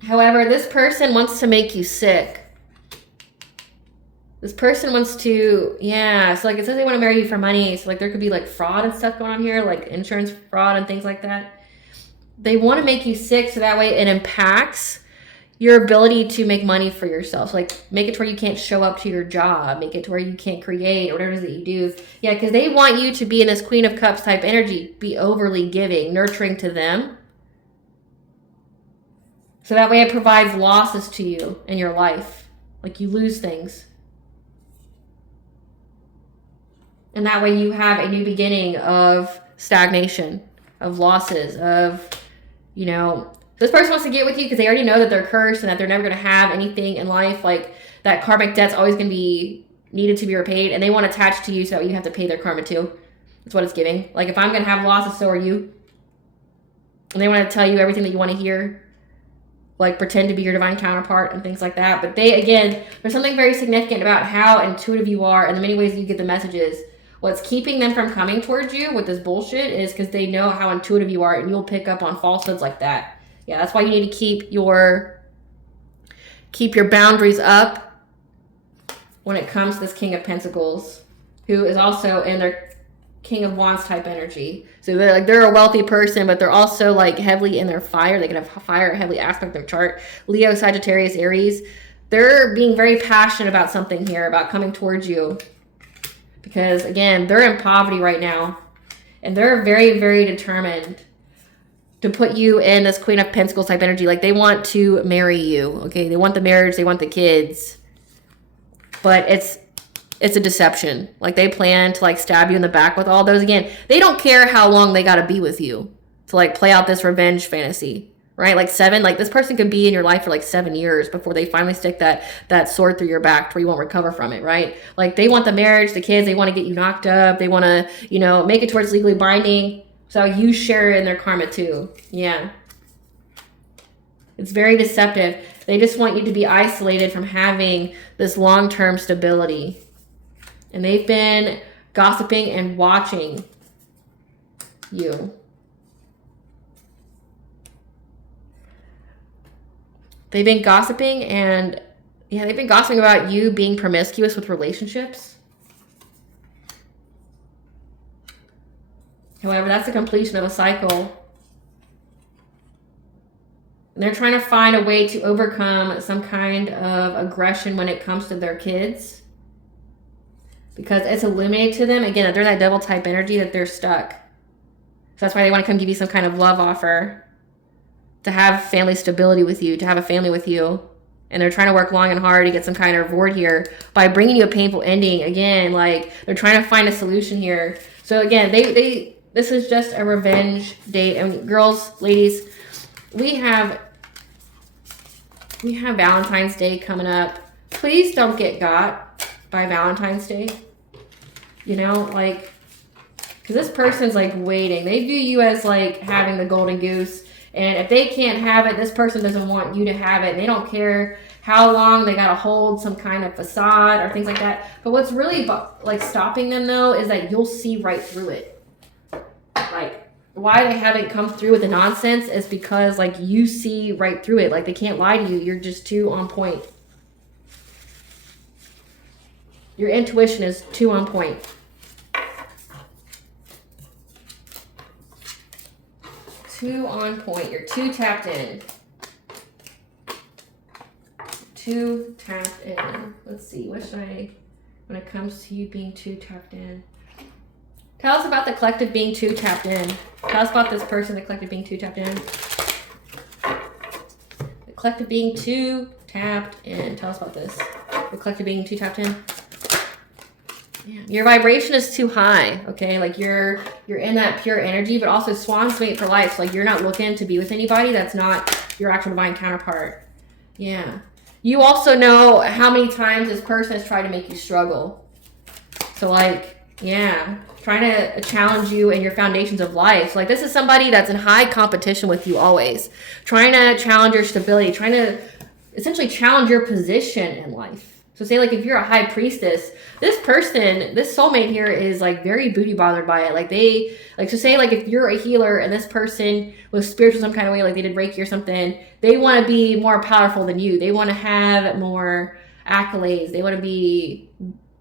However, this person wants to make you sick. This person wants to, so like it says they want to marry you for money. So like there could be like fraud and stuff going on here, like insurance fraud and things like that. They want to make you sick so that way it impacts your ability to make money for yourself. Like make it to where you can't show up to your job, make it to where you can't create or whatever it is that you do. Yeah, because they want you to be in this Queen of Cups type energy, be overly giving, nurturing to them. So that way it provides losses to you in your life. Like you lose things. And that way you have a new beginning of stagnation, of losses, of, you know, this person wants to get with you because they already know that they're cursed and that they're never going to have anything in life. Like that karmic debt's always going to be needed to be repaid, and they want to attach to you so that you have to pay their karma too. That's what it's giving. Like if I'm going to have losses, so are you. And they want to tell you everything that you want to hear. Like pretend to be your divine counterpart and things like that. But they, again, there's something very significant about how intuitive you are and the many ways that you get the messages. What's keeping them from coming towards you with this bullshit is because they know how intuitive you are, and you'll pick up on falsehoods like that. Yeah, that's why you need to keep your boundaries up when it comes to this King of Pentacles, who is also in their King of Wands type energy. So they're a wealthy person, but they're also like heavily in their fire. They can have fire heavily aspect their chart. Leo, Sagittarius, Aries. They're being very passionate about something here, about coming towards you. Because again, they're in poverty right now. And they're very, very determined to put you in this Queen of Pentacles type energy. Like they want to marry you. Okay, they want the marriage, they want the kids. But it's a deception. Like they plan to like stab you in the back with all those. Again, they don't care how long they got to be with you to like play out this revenge fantasy, right? Like this person could be in your life for like 7 years before they finally stick that sword through your back to where you won't recover from it, right? Like they want the marriage, the kids, they want to get you knocked up. They want to, you know, make it towards legally binding. So you share in their karma too. Yeah. It's very deceptive. They just want you to be isolated from having this long-term stability. And they've been gossiping and watching you. They've been gossiping and, they've been gossiping about you being promiscuous with relationships. However, that's the completion of a cycle. And they're trying to find a way to overcome some kind of aggression when it comes to their kids. Because it's illuminated to them, again, that they're that devil type energy, that they're stuck. So that's why they want to come give you some kind of love offer. To have family stability with you, to have a family with you. And they're trying to work long and hard to get some kind of reward here by bringing you a painful ending. Again, like they're trying to find a solution here. So again, this is just a revenge date. And girls, ladies, we have Valentine's Day coming up. Please don't get got by Valentine's Day. You know, like, because this person's like waiting. They view you as like having the golden goose. And if they can't have it, this person doesn't want you to have it. And they don't care how long they got to hold some kind of facade or things like that. But what's really like stopping them though is that you'll see right through it. Like why they haven't come through with the nonsense is because like you see right through it. Like they can't lie to you. You're just too on point. Your intuition is too on point. Too on point. You're too tapped in. Too tapped in. Let's see. What should I, when it comes to you being too tapped in? Tell us about the collective being too tapped in. Tell us about this person, the collective being too tapped in. The collective being too tapped in. Tell us about this. The collective being too tapped in. Yeah. Your vibration is too high, okay? Like you're in that pure energy, but also swans mate for life. So like you're not looking to be with anybody that's not your actual divine counterpart. Yeah. You also know how many times this person has tried to make you struggle. So like, yeah, trying to challenge you and your foundations of life. So like this is somebody that's in high competition with you always. Trying to challenge your stability, trying to essentially challenge your position in life. So say like if you're a high priestess, this person, this soulmate here is like very booty bothered by it. Like they, like so say like if you're a healer and this person was spiritual some kind of way, like they did Reiki or something, they want to be more powerful than you. They want to have more accolades. They want to be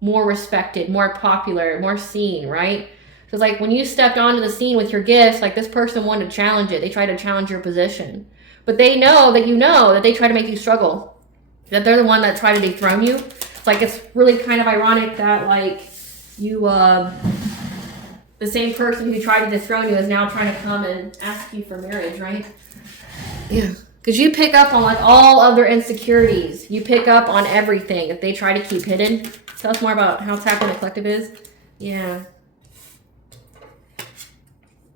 more respected, more popular, more seen, right? So it's like when you stepped onto the scene with your gifts, like this person wanted to challenge it. They tried to challenge your position. But they know that you know that they try to make you struggle. That they're the one that tried to dethrone you. It's like it's really kind of ironic that like you the same person who tried to dethrone you is now trying to come and ask you for marriage, right? Yeah. Because you pick up on like all of their insecurities. You pick up on everything that they try to keep hidden. Tell us more about how tapped in the collective is. Yeah.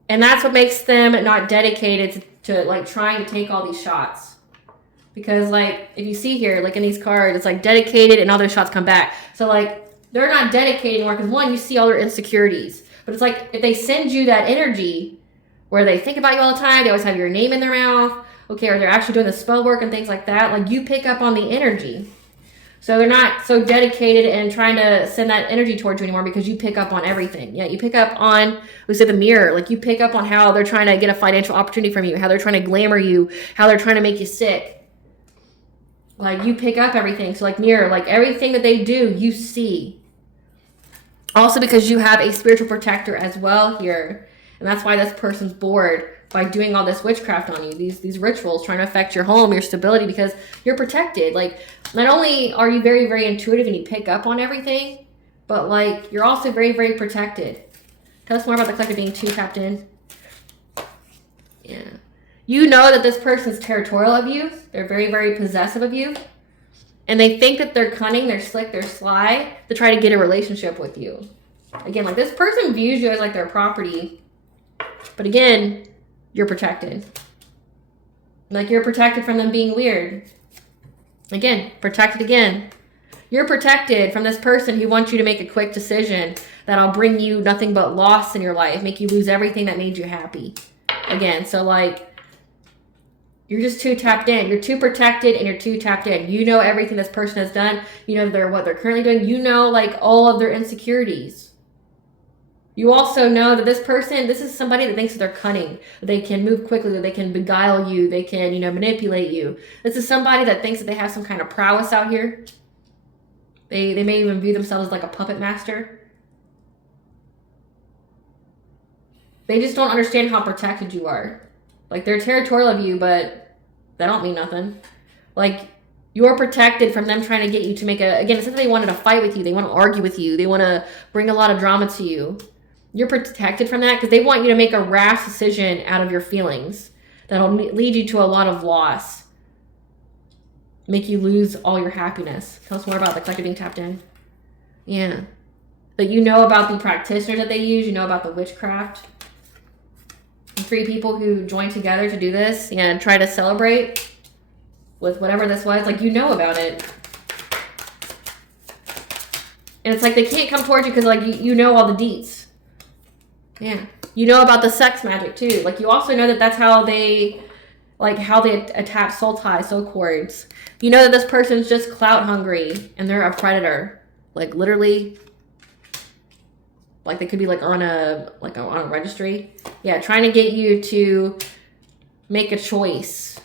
And that's what makes them not dedicated to like trying to take all these shots. Because like, if you see here, like in these cards, it's like dedicated and all their shots come back. So like, they're not dedicated anymore because one, you see all their insecurities. But it's like, if they send you that energy where they think about you all the time, they always have your name in their mouth, okay, or they're actually doing the spell work and things like that, like you pick up on the energy. So they're not so dedicated and trying to send that energy towards you anymore because you pick up on everything. Yeah, you pick up on, we said the mirror, like you pick up on how they're trying to get a financial opportunity from you, how they're trying to glamour you, how they're trying to make you sick. Like you pick up everything. So like mirror, like everything that they do, you see. Also because you have a spiritual protector as well here. And that's why this person's bored by doing all this witchcraft on you. These rituals trying to affect your home, your stability, because you're protected. Like not only are you very, very intuitive and you pick up on everything, but like you're also very, very protected. Tell us more about the collective being too tapped in. Yeah. You know that this person's territorial of you. They're very, very possessive of you. And they think that they're cunning, they're slick, they're sly to try to get a relationship with you. Again, like this person views you as like their property. But again, you're protected. Like you're protected from them being weird. Again, protected again. You're protected from this person who wants you to make a quick decision that'll bring you nothing but loss in your life, make you lose everything that made you happy. Again, so like, you're just too tapped in. You're too protected and you're too tapped in. You know everything this person has done. You know what they're currently doing. You know like all of their insecurities. You also know that this person, this is somebody that thinks that they're cunning. That they can move quickly, that they can beguile you, they can, manipulate you. This is somebody that thinks that they have some kind of prowess out here. They may even view themselves as like a puppet master. They just don't understand how protected you are. Like they're territorial of you, but that don't mean nothing. Like you're protected from them trying to get you to make again, it's not that they wanted to fight with you. They want to argue with you. They want to bring a lot of drama to you. You're protected from that because they want you to make a rash decision out of your feelings that'll lead you to a lot of loss. Make you lose all your happiness. Tell us more about the collective being tapped in. Yeah. But you know about the practitioners that they use. You know about the witchcraft. 3 people who joined together to do this and try to celebrate with whatever this was. Like, you know about it. And it's like they can't come towards you because, like, you know all the deets. Yeah. You know about the sex magic, too. Like, you also know that that's how they attach soul ties, soul cords. You know that this person's just clout hungry and they're a predator. Like, literally, Like they could be like on a registry. Yeah, trying to get you to make a choice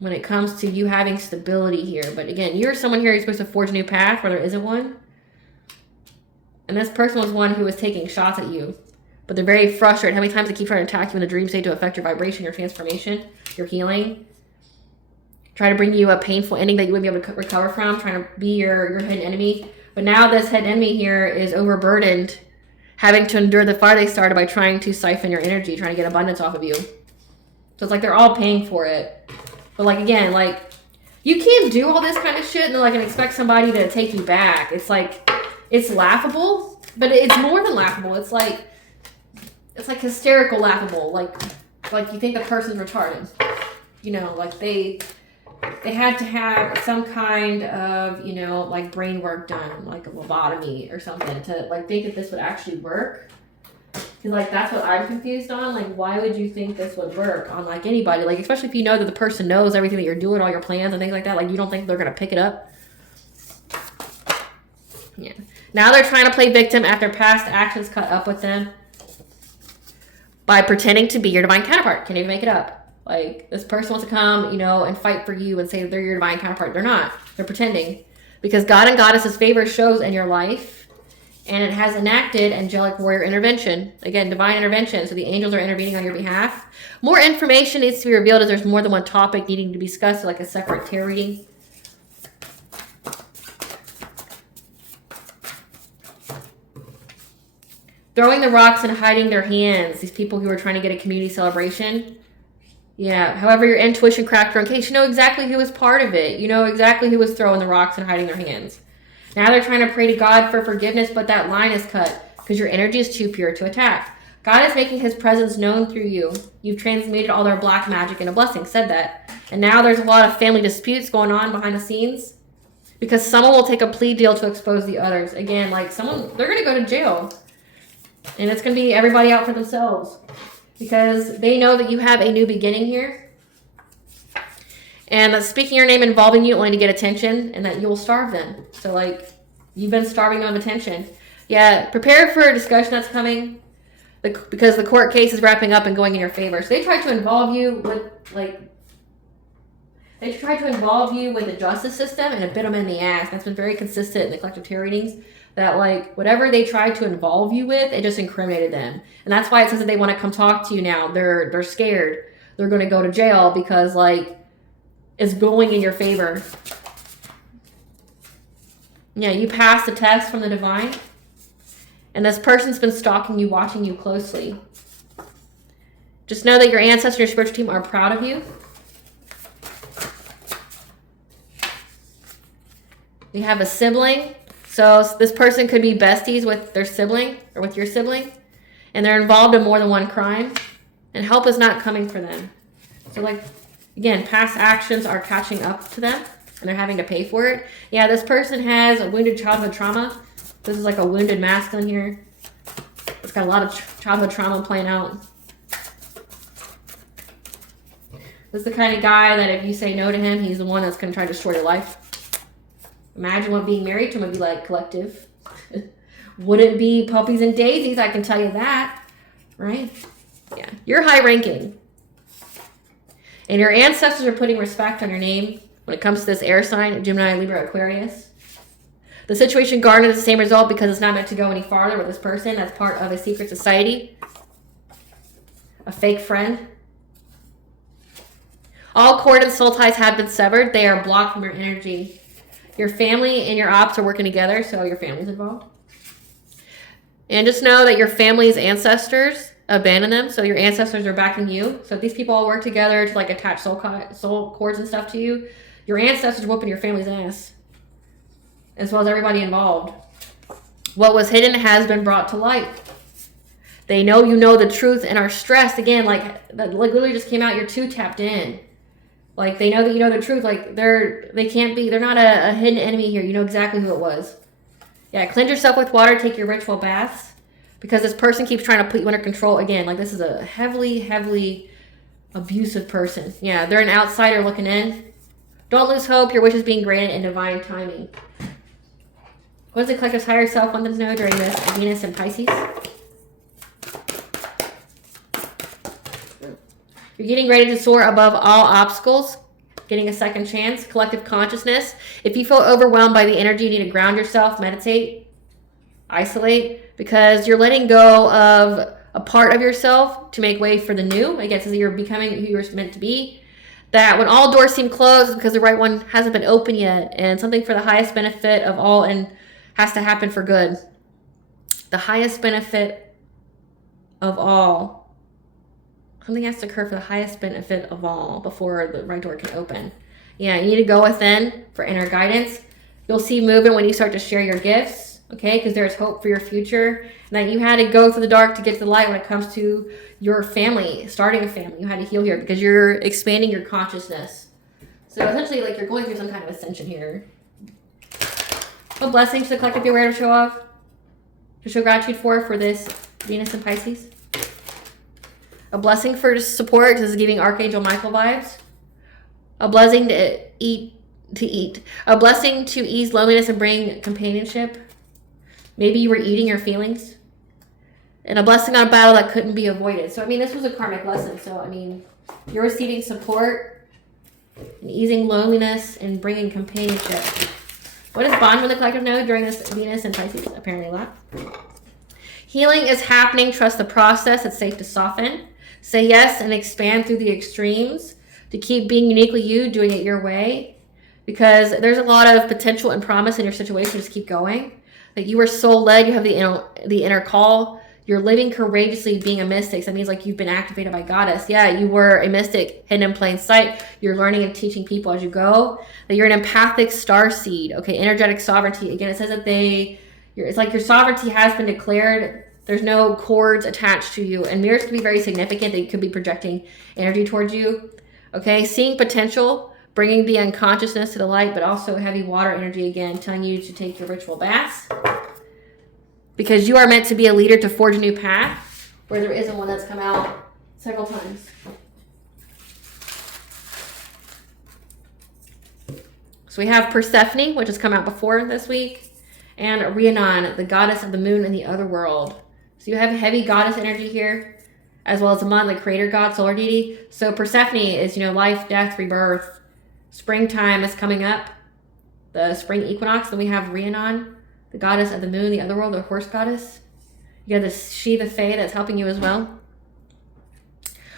when it comes to you having stability here. But again, you're someone here who's supposed to forge a new path where there isn't one. And this person was one who was taking shots at you. But they're very frustrated. How many times they keep trying to attack you in the dream state to affect your vibration, your transformation, your healing. Try to bring you a painful ending that you wouldn't be able to recover from. Trying to be your hidden enemy. But now this hidden enemy here is overburdened, having to endure the fire they started by trying to siphon your energy, trying to get abundance off of you. So it's like they're all paying for it. But like, again, like, you can't do all this kind of shit and then like and expect somebody to take you back. It's like, it's laughable, but it's more than laughable. It's like hysterical laughable. Like you think the person's retarded. You know, like they had to have some kind of, you know, like brain work done, like a lobotomy or something to like think that this would actually work. Because like that's what I'm confused on. Like, why would you think this would work on like anybody? Like, especially if you know that the person knows everything that you're doing, all your plans and things like that. Like, you don't think they're gonna pick it up? Yeah. Now they're trying to play victim after past actions caught up with them by pretending to be your divine counterpart. Can't even make it up. Like, this person wants to come, you know, and fight for you and say that they're your divine counterpart. They're not. They're pretending. Because God and Goddess's favor shows in your life. And it has enacted angelic warrior intervention. Again, divine intervention. So the angels are intervening on your behalf. More information needs to be revealed as there's more than one topic needing to be discussed, like a separate tarot reading. Throwing the rocks and hiding their hands. These people who are trying to get a community celebration. Yeah. However, your intuition cracked your own case. You know exactly who was part of it. You know exactly who was throwing the rocks and hiding their hands. Now they're trying to pray to God for forgiveness, but that line is cut because your energy is too pure to attack. God is making his presence known through you. You've transmuted all their black magic into blessing, said that. And now there's a lot of family disputes going on behind the scenes because someone will take a plea deal to expose the others. Again, like they're going to go to jail. And it's going to be everybody out for themselves because they know that you have a new beginning here. And speaking your name involving you only to get attention and that you'll starve them. So, like, you've been starving them of attention. Yeah, prepare for a discussion that's coming because the court case is wrapping up and going in your favor. So they tried to involve you with, the justice system and it bit them in the ass. That's been very consistent in the collective tarot readings. That, like, whatever they tried to involve you with, it just incriminated them. And that's why it says that they want to come talk to you now. They're scared. They're going to go to jail because, like, it's going in your favor. Yeah, you passed the test from the divine. And this person's been stalking you, watching you closely. Just know that your ancestors and your spiritual team are proud of you. You have a sibling. So this person could be besties with their sibling or with your sibling. And they're involved in more than one crime. And help is not coming for them. So, like, again, past actions are catching up to them, and they're having to pay for it. Yeah, this person has a wounded childhood trauma. This is like a wounded masculine here. It's got a lot of childhood trauma playing out. This is the kind of guy that if you say no to him, he's the one that's going to try to destroy your life. Imagine what being married to him would be like, collective. Wouldn't be puppies and daisies, I can tell you that. Right? Yeah. You're high ranking. And your ancestors are putting respect on your name when it comes to this air sign, Gemini, Libra, Aquarius. The situation garnered the same result because it's not meant to go any farther with this person. That's part of a secret society. A fake friend. All cord and soul ties have been severed. They are blocked from your energy. Your family and your ops are working together, so your family's involved. And just know that your family's ancestors abandon them, so your ancestors are backing you. So if these people all work together to like attach soul cords and stuff to you, your ancestors are whooping your family's ass, as well as everybody involved. What was hidden has been brought to light. They know you know the truth and are stressed. Again, like that literally just came out, you're too tapped in. Like, they know that you know the truth. Like, they're not a hidden enemy here. You know exactly who it was. Yeah, cleanse yourself with water, take your ritual baths. Because this person keeps trying to put you under control. Again, like, this is a heavily, heavily abusive person. Yeah, they're an outsider looking in. Don't lose hope. Your wish is being granted in divine timing. What does the collective's higher self want them to know during this Venus and Pisces? You're getting ready to soar above all obstacles, getting a second chance, collective consciousness. If you feel overwhelmed by the energy, you need to ground yourself, meditate, isolate, because you're letting go of a part of yourself to make way for the new. I guess as you're becoming who you're meant to be. That when all doors seem closed because the right one hasn't been open yet, and something for the highest benefit of all and has to happen for good. The highest benefit of all. Something has to occur for the highest benefit of all before the right door can open. Yeah, you need to go within for inner guidance. You'll see movement when you start to share your gifts, okay? Because there's hope for your future. And that you had to go through the dark to get to the light when it comes to your family, starting a family. You had to heal here because you're expanding your consciousness. So essentially, like, you're going through some kind of ascension here. What blessings to the collective be aware to show off? To show gratitude for this Venus and Pisces? A blessing for support, this is giving Archangel Michael vibes. A blessing to eat. A blessing to ease loneliness and bring companionship. Maybe you were eating your feelings. And a blessing on a battle that couldn't be avoided. So, I mean, this was a karmic lesson. So, I mean, you're receiving support and easing loneliness and bringing companionship. What does bond with the collective know during this Venus and Pisces? Apparently a lot. Healing is happening. Trust the process. It's safe to soften. Say yes and expand through the extremes to keep being uniquely you, doing it your way. Because there's a lot of potential and promise in your situation. Just keep going. Like, you are soul-led. You have the inner call. You're living courageously, being a mystic. So that means like you've been activated by Goddess. Yeah, you were a mystic hidden in plain sight. You're learning and teaching people as you go. That you're an empathic star seed. Okay, energetic sovereignty. Again, it says that it's like your sovereignty has been declared. There's no cords attached to you. And mirrors can be very significant. They could be projecting energy towards you. Okay, seeing potential, bringing the unconsciousness to the light, but also heavy water energy again, telling you to take your ritual baths. Because you are meant to be a leader to forge a new path where there isn't one that's come out several times. So we have Persephone, which has come out before this week, and Rhiannon, the goddess of the moon and the other world. So you have heavy goddess energy here, as well as Amon, the creator god, solar deity. So Persephone is, life, death, rebirth. Springtime is coming up, the spring equinox. Then we have Rhiannon, the goddess of the moon, the other world, the horse goddess. You have the Fae that's helping you as well.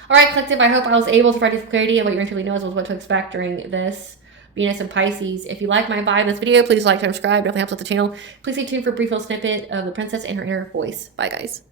All right, collective, I hope I was able to provide you clarity of what you really know as well as what to expect during this Venus and Pisces. If you like my vibe in this video, please like and subscribe. It definitely helps with the channel. Please stay tuned for a brief little snippet of the princess and her inner voice. Bye, guys.